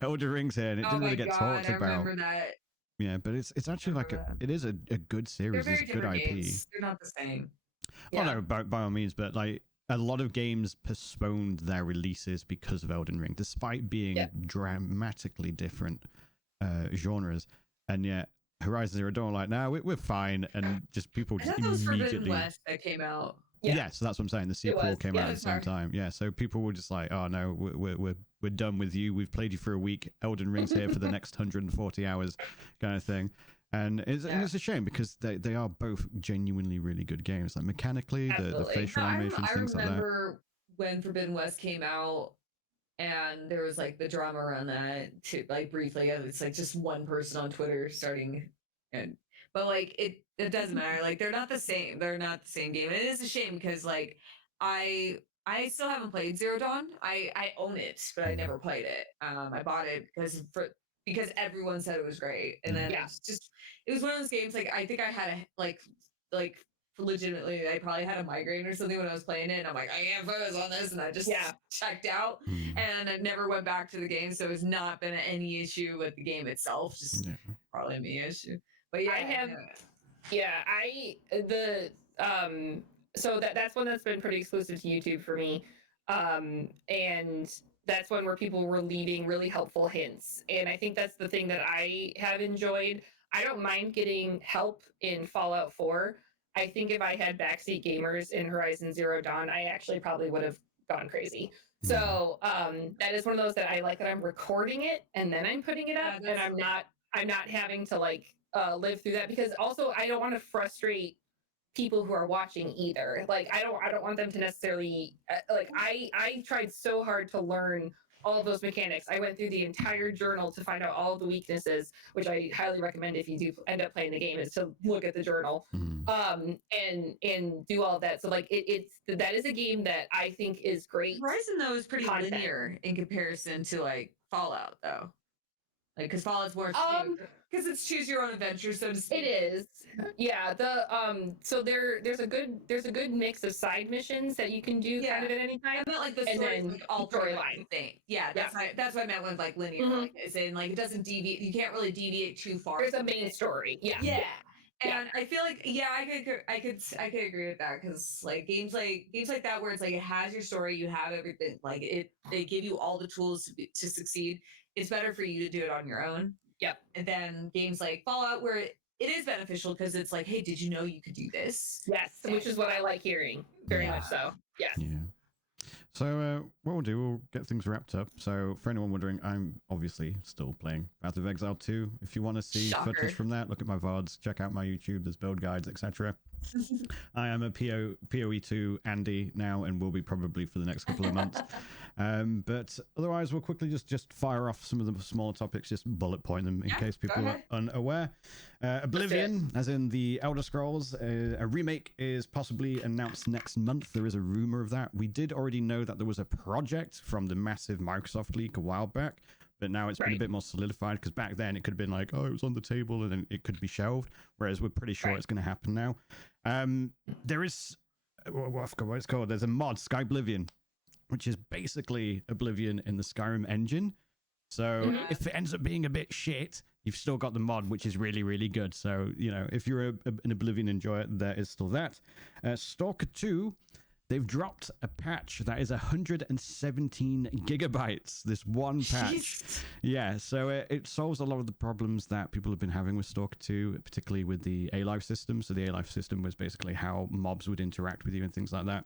Elden Ring's here," and it didn't really get talked about. I remember that. Yeah, but it's actually like it is a good series. It's a good IP. Games. They're not the same. Oh no, by all means, but like a lot of games postponed their releases because of Elden Ring, despite being dramatically different genres, and yet Horizon Zero Dawn like, no, we're fine, and just people just immediately. Forbidden West that came out. Yeah, so that's what I'm saying. The sequel came out at the same time. Yeah, so people were just like, "Oh no, we're done with you. We've played you for a week. Elden Ring's here for the next 140 hours," kind of thing. And it's a shame because they are both genuinely really good games. Like mechanically, the facial animations, things like that. I remember when Forbidden West came out, and there was like the drama around that too. Like briefly, it's like just one person on Twitter starting but like it doesn't matter. Like they're not the same. They're not the same game. And it is a shame because like I still haven't played Zero Dawn. I own it, but I never played it. I bought it because everyone said it was great, and then it was one of those games. Like I think I had like legitimately, I probably had a migraine or something when I was playing it. And I'm like, I can't focus on this, and I just checked out, and I never went back to the game. So it's not been any issue with the game itself. Just probably me issue. But yeah, I have. So that's one that's been pretty exclusive to YouTube for me, and that's one where people were leaving really helpful hints, and I think that's the thing that I have enjoyed. I don't mind getting help in Fallout 4. I think if I had backseat gamers in Horizon Zero Dawn, I actually probably would have gone crazy. So that is one of those that I like, that I'm recording it and then I'm putting it up, and I'm not having to live through that, because also I don't want to frustrate people who are watching either. Like I don't want them to necessarily I tried so hard to learn all of those mechanics. I went through the entire journal to find out all of the weaknesses, which I highly recommend if you do end up playing the game, is to look at the journal and do all of that. So like that is a game that I think is great. Horizon though is pretty linear in comparison to like Fallout though. Like, because Fallout's more because it's choose your own adventure, so to speak. It is, yeah. So there's a good mix of side missions that you can do kind of at any time. I meant like the story, like all storyline thing. Yeah, that's what I meant with like linear. Like, is in like it doesn't deviate. You can't really deviate too far. There's a main story. Yeah. And I feel like I could agree with that, because like games like that where it's like it has your story, you have everything, like they give you all the tools to succeed. It's better for you to do it on your own. Yep. And then games like Fallout, where it is beneficial because it's like, hey, did you know you could do this? Yes, which is what I like hearing. Very much so. Yes. Yeah. So what we'll do, we'll get things wrapped up. So for anyone wondering, I'm obviously still playing Path of Exile 2. If you want to see footage from that, look at my VODs, check out my YouTube, there's build guides, etc. I am a PoE2 Andy now, and will be probably for the next couple of months. But otherwise, we'll quickly just fire off some of the smaller topics, just bullet point them in case people are unaware. Oblivion, as in the Elder Scrolls, a remake is possibly announced next month. There is a rumor of that. We did already know that there was a project from the massive Microsoft leak a while back, but now it's been a bit more solidified, because back then it could have been like, oh, it was on the table and then it could be shelved, whereas we're pretty sure it's going to happen now. There is, I forgot what it's called, there's a mod, Skyblivion, which is basically Oblivion in the Skyrim engine. So if it ends up being a bit shit, you've still got the mod, which is really, really good. So, you know, if you're an Oblivion enjoyer, there is still that. Stalker 2, they've dropped a patch that is 117 gigabytes, this one patch. Jeez. Yeah, so it solves a lot of the problems that people have been having with Stalker 2, particularly with the A-Life system. So the A-Life system was basically how mobs would interact with you and things like that.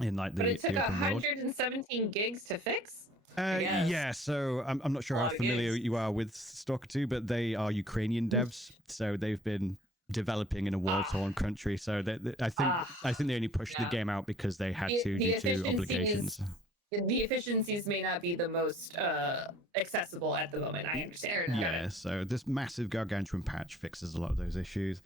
In like but it took 117 gigs to fix? Yeah, so I'm not sure how familiar you are with Stalker 2, but they are Ukrainian devs, so they've been developing in a war-torn country. So I think they only pushed the game out because they had to due to obligations. The efficiencies may not be the most accessible at the moment. I understand. Yeah, so this massive gargantuan patch fixes a lot of those issues.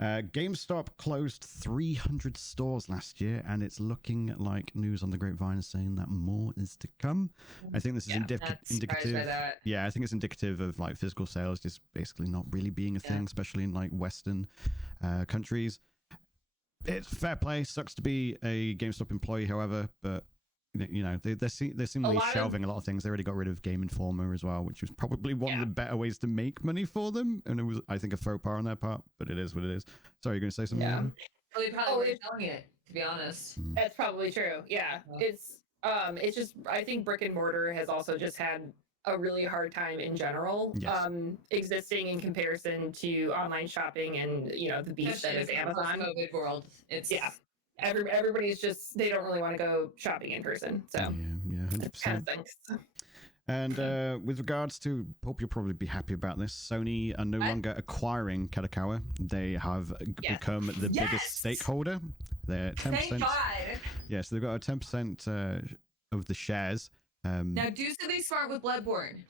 GameStop closed 300 stores last year, and it's looking like news on the grapevine is saying that more is to come. I think this is indicative. Yeah, I think it's indicative of like physical sales just basically not really being a thing, especially in like Western countries. It's fair play. Sucks to be a GameStop employee, however, but you know, they're seemingly shelving a lot of things. They already got rid of Game Informer as well, which was probably one of the better ways to make money for them. And it was, I think, a faux pas on their part, but it is what it is. Sorry, you're going to say something? Yeah. Well, they probably were selling it, to be honest. That's probably true. Yeah. It's just, I think brick and mortar has also just had a really hard time in general, existing in comparison to online shopping and, you know, the beast that is Amazon. COVID world. It's everybody's just, they don't really want to go shopping in person. So yeah, 100%. Kind of things. And with regards to Pulp, you'll probably be happy about this. Sony are no longer acquiring Kadokawa. They have become the biggest stakeholder. They're 10%. Thank God. Yeah, so they've got a 10% of the shares. Now do something smart with Bloodborne.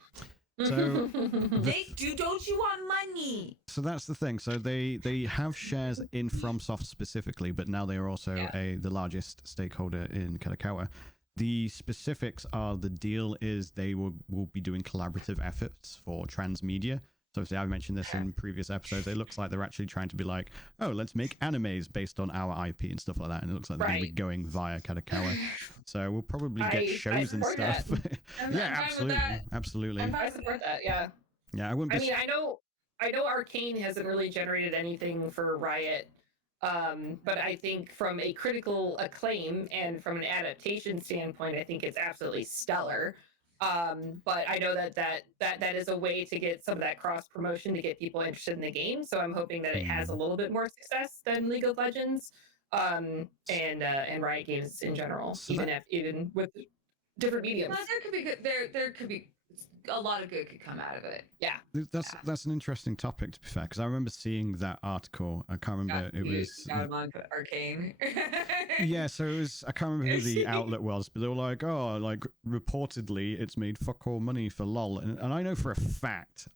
So don't you want money? So that's the thing. So they have shares in FromSoft specifically, but now they are also the largest stakeholder in Kadokawa. The specifics are the deal is they will be doing collaborative efforts for transmedia. So obviously I've mentioned this in previous episodes. It looks like they're actually trying to be like, oh, let's make animes based on our IP and stuff like that. And it looks like they're going to be going via Kadokawa. So we'll probably get shows and stuff. Yeah, absolutely. I support that. Yeah. Yeah, I wouldn't. I know Arcane hasn't really generated anything for Riot, but I think from a critical acclaim and from an adaptation standpoint, I think it's absolutely stellar. But I know that is a way to get some of that cross promotion to get people interested in the game. So I'm hoping that it has a little bit more success than League of Legends, and Riot Games in general, so even with different mediums. Well, there could be good. There could be a lot of good could come out of it. Yeah, that's an interesting topic, to be fair, because I remember seeing that article. I can't remember. It was Arcane. Yeah, so it was. I can't remember who the outlet was, but they were like, "Oh, like reportedly, it's made fuck all money for LOL." And I know for a fact,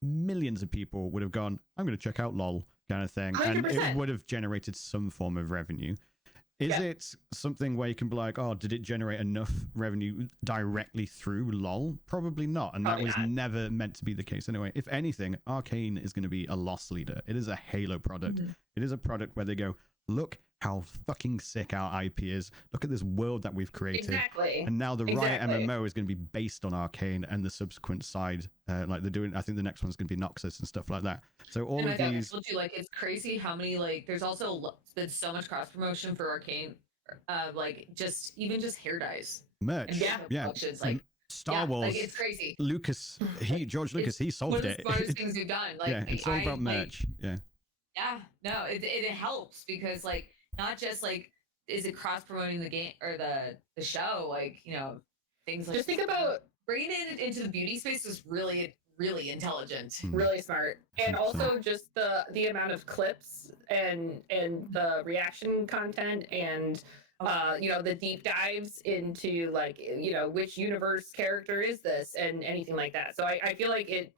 millions of people would have gone, "I'm going to check out LOL," kind of thing, 100%. And it would have generated some form of revenue. Is it something where you can be like, oh, did it generate enough revenue directly through LOL? Probably not. And that was never meant to be the case anyway. If anything, Arcane is going to be a loss leader. It is a Halo product. It is a product where they go, look how fucking sick our IP is. Look at this world that we've created. Exactly. And now the Riot MMO is going to be based on Arcane and the subsequent side. Like they're doing, I think the next one's going to be Noxus and stuff like that. So all of these. Like, it's crazy how many, like, there's also been so much cross promotion for Arcane. Like, just hair dyes. Merch. Yeah. Like, Star Wars. Like, it's crazy. George Lucas, he solved it. One of the smartest things we've done. Like, it's all about merch. Yeah, no, it helps because, like, not just like is it cross promoting the game or the show, like, you know, things like just think about bringing it into the beauty space was really intelligent, really smart, and also just the amount of clips and the reaction content and you know, the deep dives into, like, you know, which universe character is this and anything like that. So I feel like it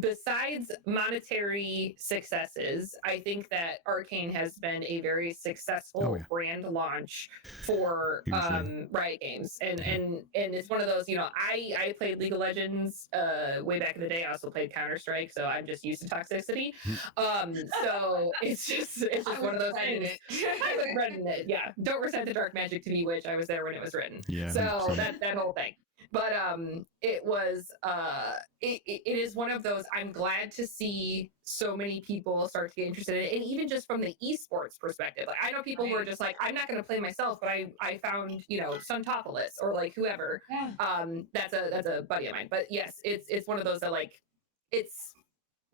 besides monetary successes, I think that Arcane has been a very successful brand launch for Riot Games, and it's one of those, you know, I played League of Legends way back in the day. I also played Counter-Strike, so I'm just used to toxicity. So it's just one of those things. I was written it, yeah. Don't resent the dark magic to me, which I was there when it was written. Yeah. So that whole thing. But it was it is one of those. I'm glad to see so many people start to get interested in it, and even just from the esports perspective. Like, I know people who are just like, I'm not going to play myself, but I found, you know, Suntopolis or like whoever. That's a buddy of mine. But yes, it's one of those that, like, it's,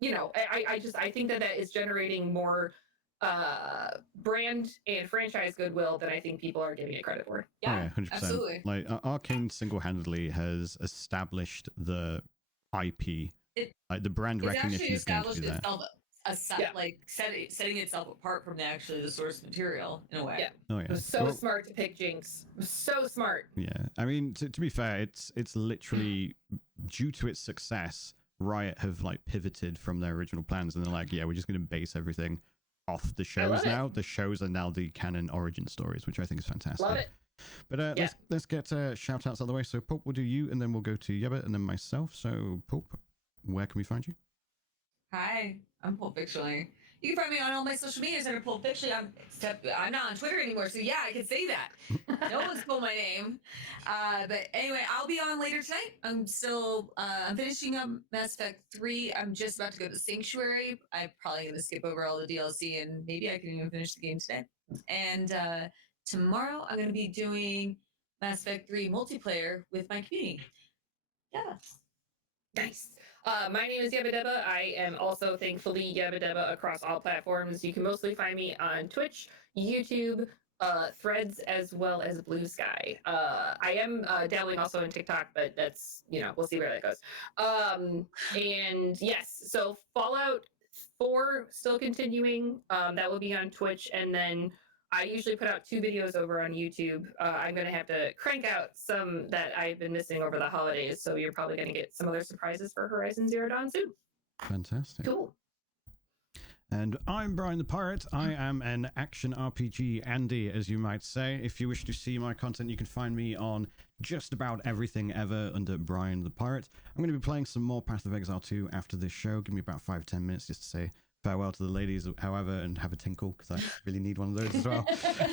you know, I think that is generating more brand and franchise goodwill that I think people are giving it credit for. Yeah, 100%. Absolutely. Like, Arcane single-handedly has established the IP, like the brand recognition is going to be there. Like setting itself apart from the source material in a way. Yeah. It was so smart to pick Jinx. It was so smart. Yeah, I mean, to be fair, it's literally due to its success, Riot have like pivoted from their original plans, and they're like, yeah, we're just going to base everything off the shows now. The shows are now the canon origin stories, which I think is fantastic. Love it. But let's get shout outs out of the way. So Pulp, we'll do you, and then we'll go to Yebba, and then myself. So Pulp, where can we find you? Hi, I'm Pulp Fictionally. You can find me on all my social medias under Pulp Fiction. I'm not on Twitter anymore, so yeah, I can say that. No one's pulled my name. But anyway, I'll be on later tonight. I'm still I'm finishing up Mass Effect 3. I'm just about to go to Sanctuary. I'm probably going to skip over all the DLC, and maybe I can even finish the game today. And tomorrow I'm going to be doing Mass Effect 3 multiplayer with my community. Yeah. Nice. My name is YebbaDebba. I am also thankfully YebbaDebba across all platforms. You can mostly find me on Twitch, YouTube, Threads, as well as Blue Sky. I am dabbling also in TikTok, but that's, you know, we'll see where that goes. And yes, so Fallout 4 still continuing. That will be on Twitch, and then I usually put out 2 videos over on YouTube. I'm going to have to crank out some that I've been missing over the holidays, so you're probably going to get some other surprises for Horizon Zero Dawn soon. Fantastic. Cool. And I'm Bryan the Pirate. I am an action RPG Andy, as you might say. If you wish to see my content, you can find me on just about everything ever under Bryan the Pirate. I'm going to be playing some more Path of Exile 2 after this show. Give me about 5-10 minutes just to say farewell to the ladies, however, and have a tinkle, because I really need one of those as well.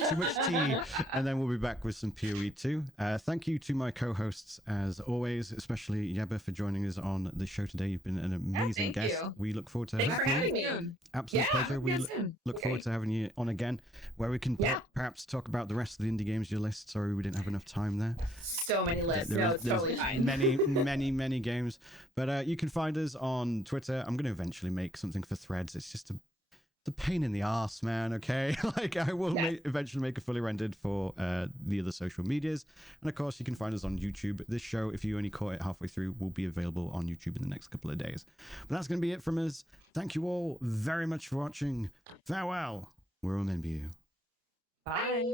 Too much tea. And then we'll be back with some PoE 2. Thank you to my co-hosts, as always, especially Yebba, for joining us on the show today. You've been an amazing guest. You. We look forward to Thanks for having me. Absolute pleasure. We look forward to having you on again, where we can perhaps talk about the rest of the indie games you list. Sorry, we didn't have enough time there. So many lists. No, it's totally fine. Many games. But you can find us on Twitter. I'm going to eventually make something for Threads. It's just a pain in the arse, man. Okay, like I will eventually make a fully rendered for the other social medias, and of course you can find us on YouTube. This show, if you only caught it halfway through, will be available on YouTube in the next couple of days. But that's going to be it from us. Thank you all very much for watching. Farewell. We'll remember you. Bye.